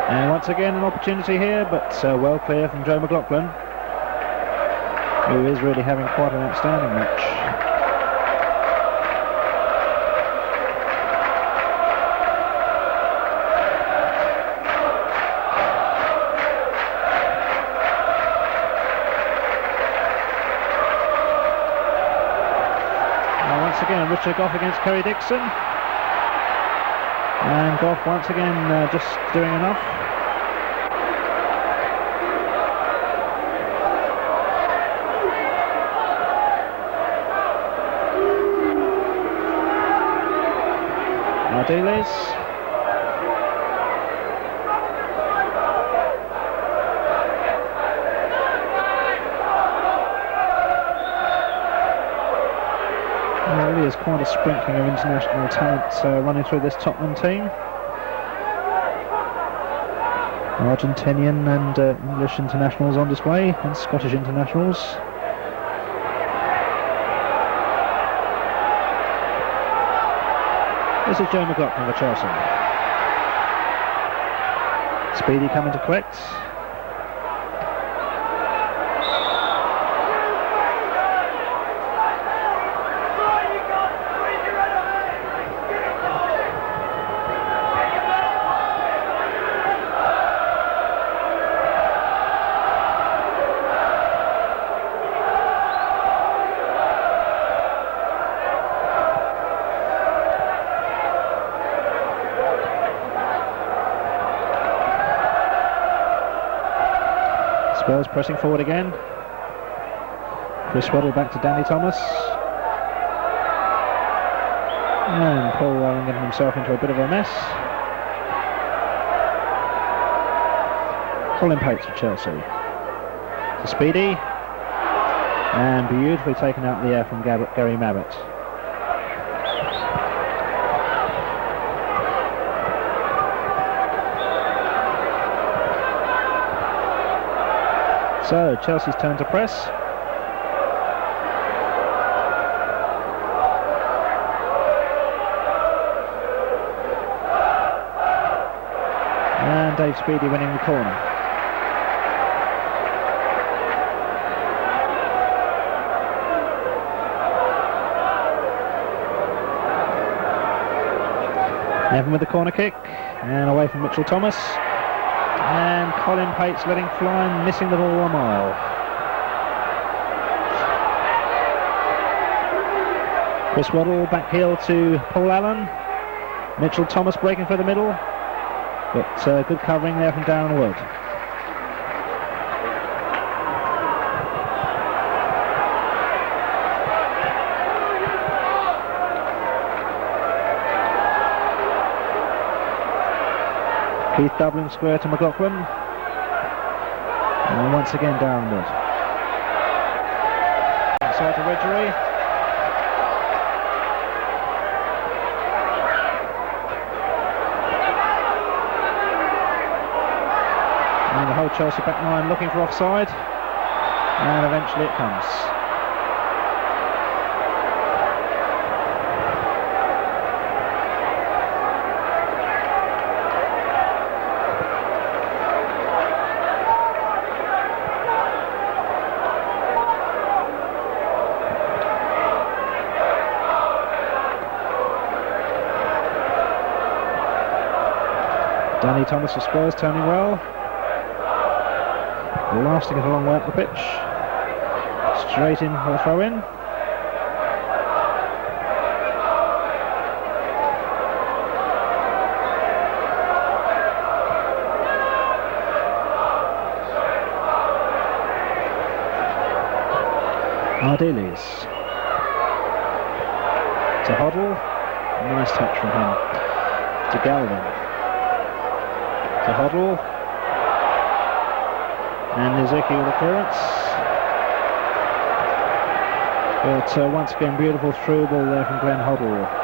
And once again an opportunity here, but well clear from Joe McLaughlin, who is really having quite an outstanding match. Now once again Richard Gough against Kerry Dixon. And Gough once again just doing enough. Ardiles. There really is quite a sprinkling of international talent running through this Tottenham team. Argentinian and English internationals on display, and Scottish internationals. This is Joe McLaughlin for Chelsea. Speedy coming to collect. Spurs pressing forward again. Chris Waddle back to Danny Thomas. And Paul Warren getting himself into a bit of a mess. Colin Pates for Chelsea. To Speedy. And beautifully taken out in the air from Gary Mabbutt. So Chelsea's turn to press. and Dave Speedy winning the corner. Nevin with the corner kick, and away from Mitchell Thomas. And Colin Pates letting fly and missing the ball a mile. Chris Waddle back heel to Paul Allen. Mitchell Thomas breaking for the middle, but good covering there from Darren Wood. Keith Dublin square to McLaughlin, and once again Darren Wood. Outside to Wedgery. And the whole Chelsea back line looking for offside, and eventually it comes. Danny Thomas of Spurs turning well. Blasting it a long way up the pitch. Straight in for the throw in. Ardiles to Hoddle. Nice touch from him. To Galvin. To Hoddle. And Ezekiel with the clearance. But once again, beautiful through ball there from Glenn Hoddle.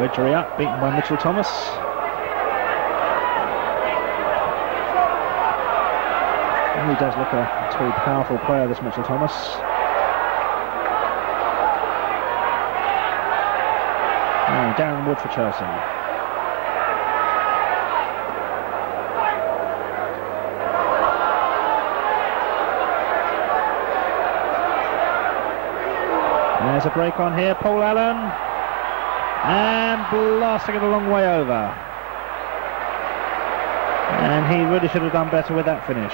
Wedgery up, beaten by Mitchell Thomas. And he does look a tall, powerful player, this Mitchell Thomas. And Darren Wood for Chelsea. There's a break on here, Paul Allen. And blasting it a long way over. And he really should have done better with that finish.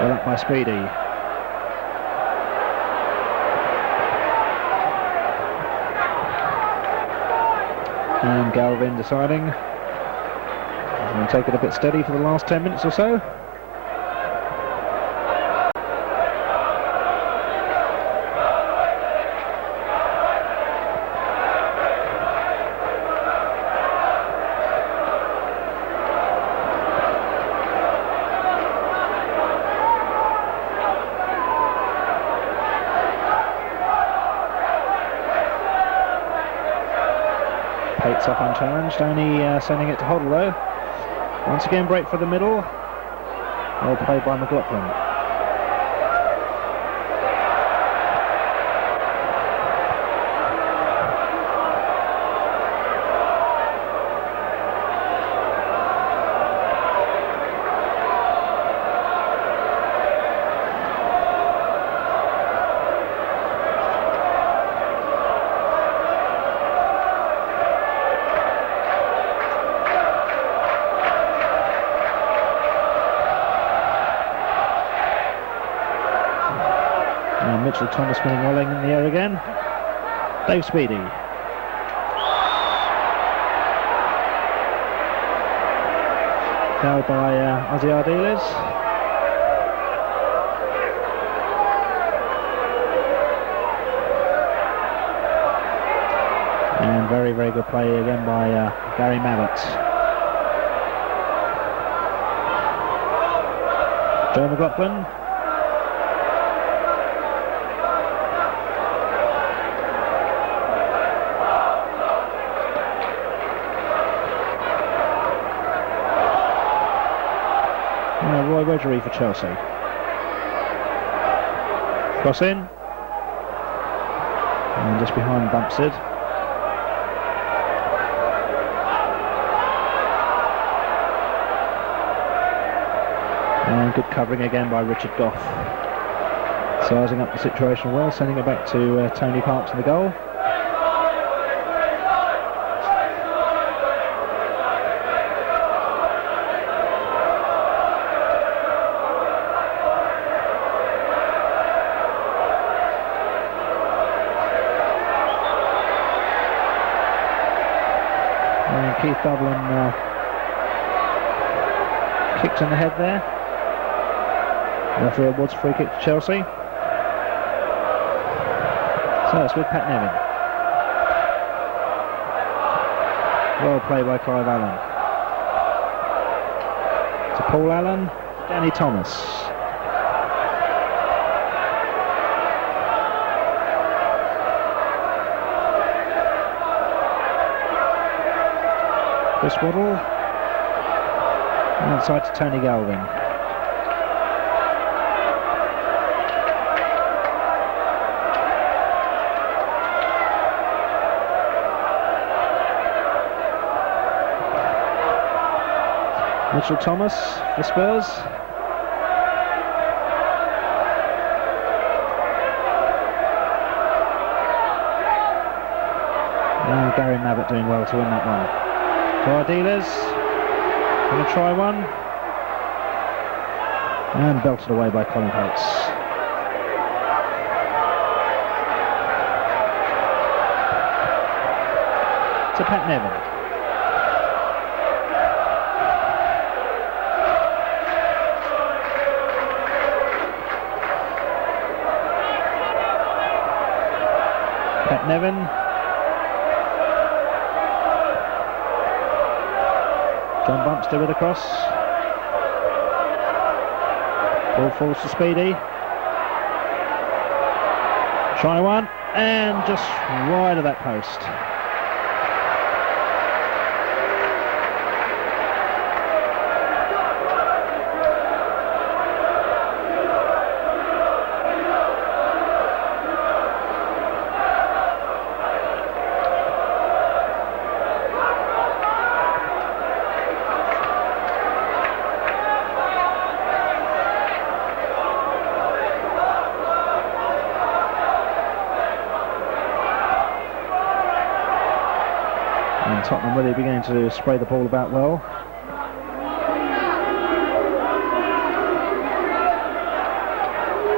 Well up by Speedy. And Galvin deciding he's going to take it a bit steady for the last 10 minutes or so. Pates up unchallenged, only sending it to Hoddle though. Once again break for the middle. Well played by McLaughlin. Mitchell Thomas winning well in the air again. Dave Speedy. Held by Ardiles. And very, very good play again by Gary Mabbutt. Joe McLaughlin. Roy Wedgery for Chelsea. Cross in. And just behind Bumpstead. And good covering again by Richard Gough. Sizing up the situation well, sending it back to Tony Parks in the goal. And Keith Dublin kicked in the head there. Referee awards free kick to Chelsea. So it's with Pat Nevin. Well played by Clive Allen. To Paul Allen, Danny Thomas. Chris Waddle. Outside to Tony Galvin. Mitchell Thomas for Spurs. And Gary Mabbutt doing well to win that one. To Ardiles. Going to try one. And belted away by Colin Holtz. To Pat Nevin. Pat Nevin. John Bumpster with a cross. Ball falls to Speedy. Try one, and just wide of that post. And Tottenham really beginning to spray the ball about well.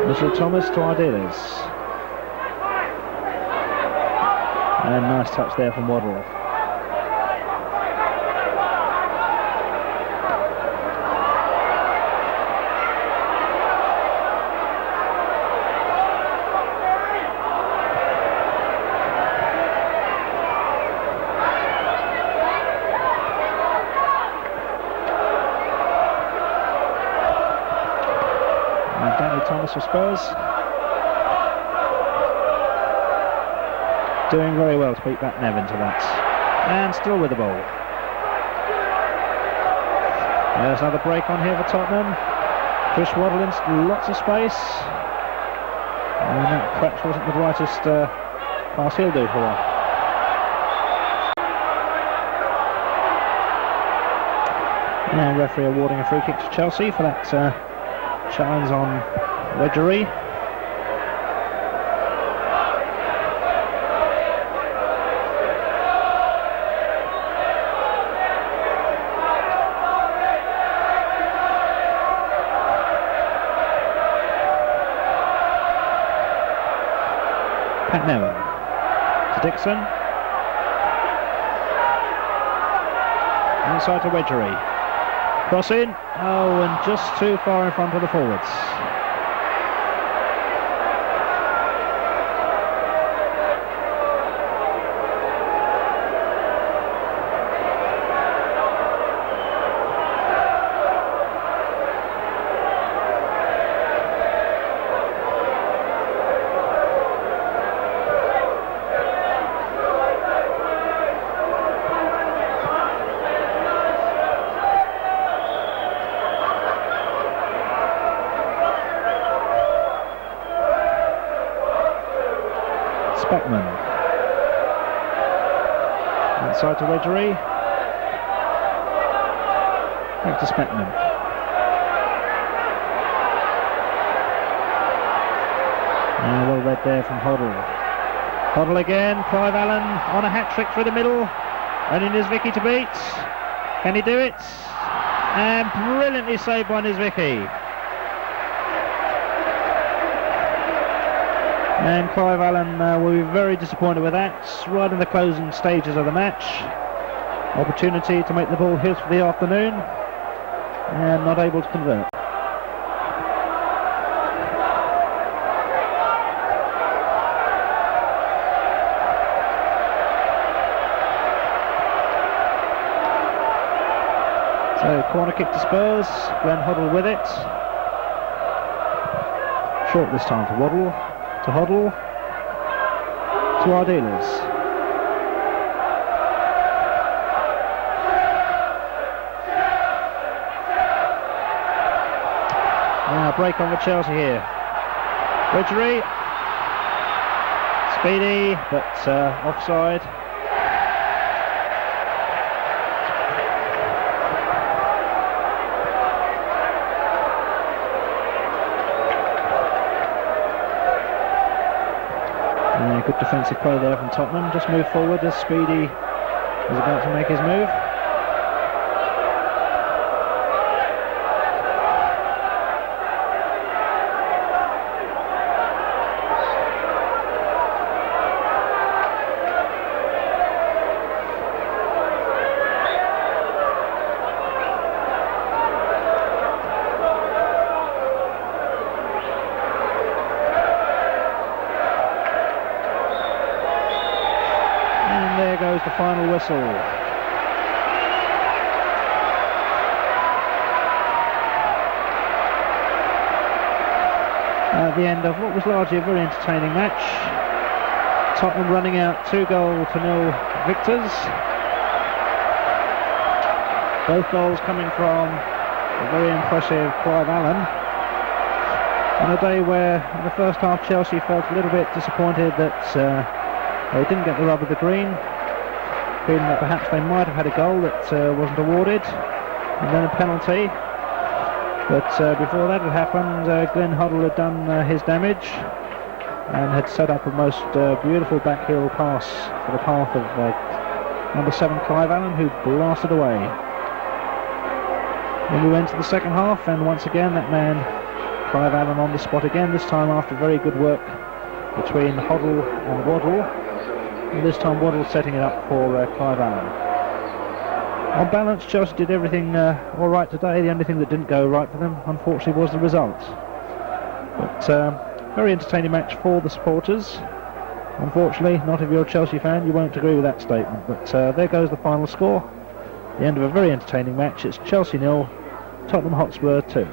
Mitchell Thomas to Ardiles. And nice touch there from Waddle. Thomas for Spurs. Doing very well to beat back Nevin to that. And still with the ball. There's another break on here for Tottenham. Chris Waddle in lots of space. And that perhaps wasn't the brightest pass he'll do for one. And referee awarding a free kick to Chelsea for that challenge on Wedgery. Pat Nevin. to Dixon. Inside to Wedgery. Cross in. Oh, and just too far in front of the forwards. Speckman. Inside to Wedgery. Back to Speckman. Well read there from Hoddle. Hoddle again. Clive Allen on a hat-trick through the middle. And Nisvicki to beat. Can he do it? And brilliantly saved by Nisvicki. And Clive Allen will be very disappointed with that. Right in the closing stages of the match. Opportunity to make the ball his for the afternoon. And not able to convert. So corner kick to Spurs. Glenn Hoddle with it. Short this time to Waddle. To Hoddle, to Ardiles. Now break on with Chelsea here. Wedgery, speedy, but offside. Good defensive play there from Tottenham. Just move forward as Speedy is about to make his move. There goes the final whistle. At the end of what was largely a very entertaining match. Tottenham running out 2-0 victors. Both goals coming from a very impressive Clive Allen. On a day where in the first half Chelsea felt a little bit disappointed that they didn't get the rub of the green, feeling that perhaps they might have had a goal that wasn't awarded, and then a penalty. But before that had happened, Glenn Hoddle had done his damage and had set up a most beautiful backheel pass for the path of number 7 Clive Allen, who blasted away. Then we went to the second half, and once again that man Clive Allen on the spot again, this time after very good work between Hoddle and Waddle. And this time Waddle setting it up for Clive Allen. On balance, Chelsea did everything all right today. The only thing that didn't go right for them, unfortunately, was the result. But very entertaining match for the supporters. Unfortunately, not if you're a Chelsea fan, you won't agree with that statement. But there goes the final score. The end of a very entertaining match. It's Chelsea 0, Tottenham Hotspur 2.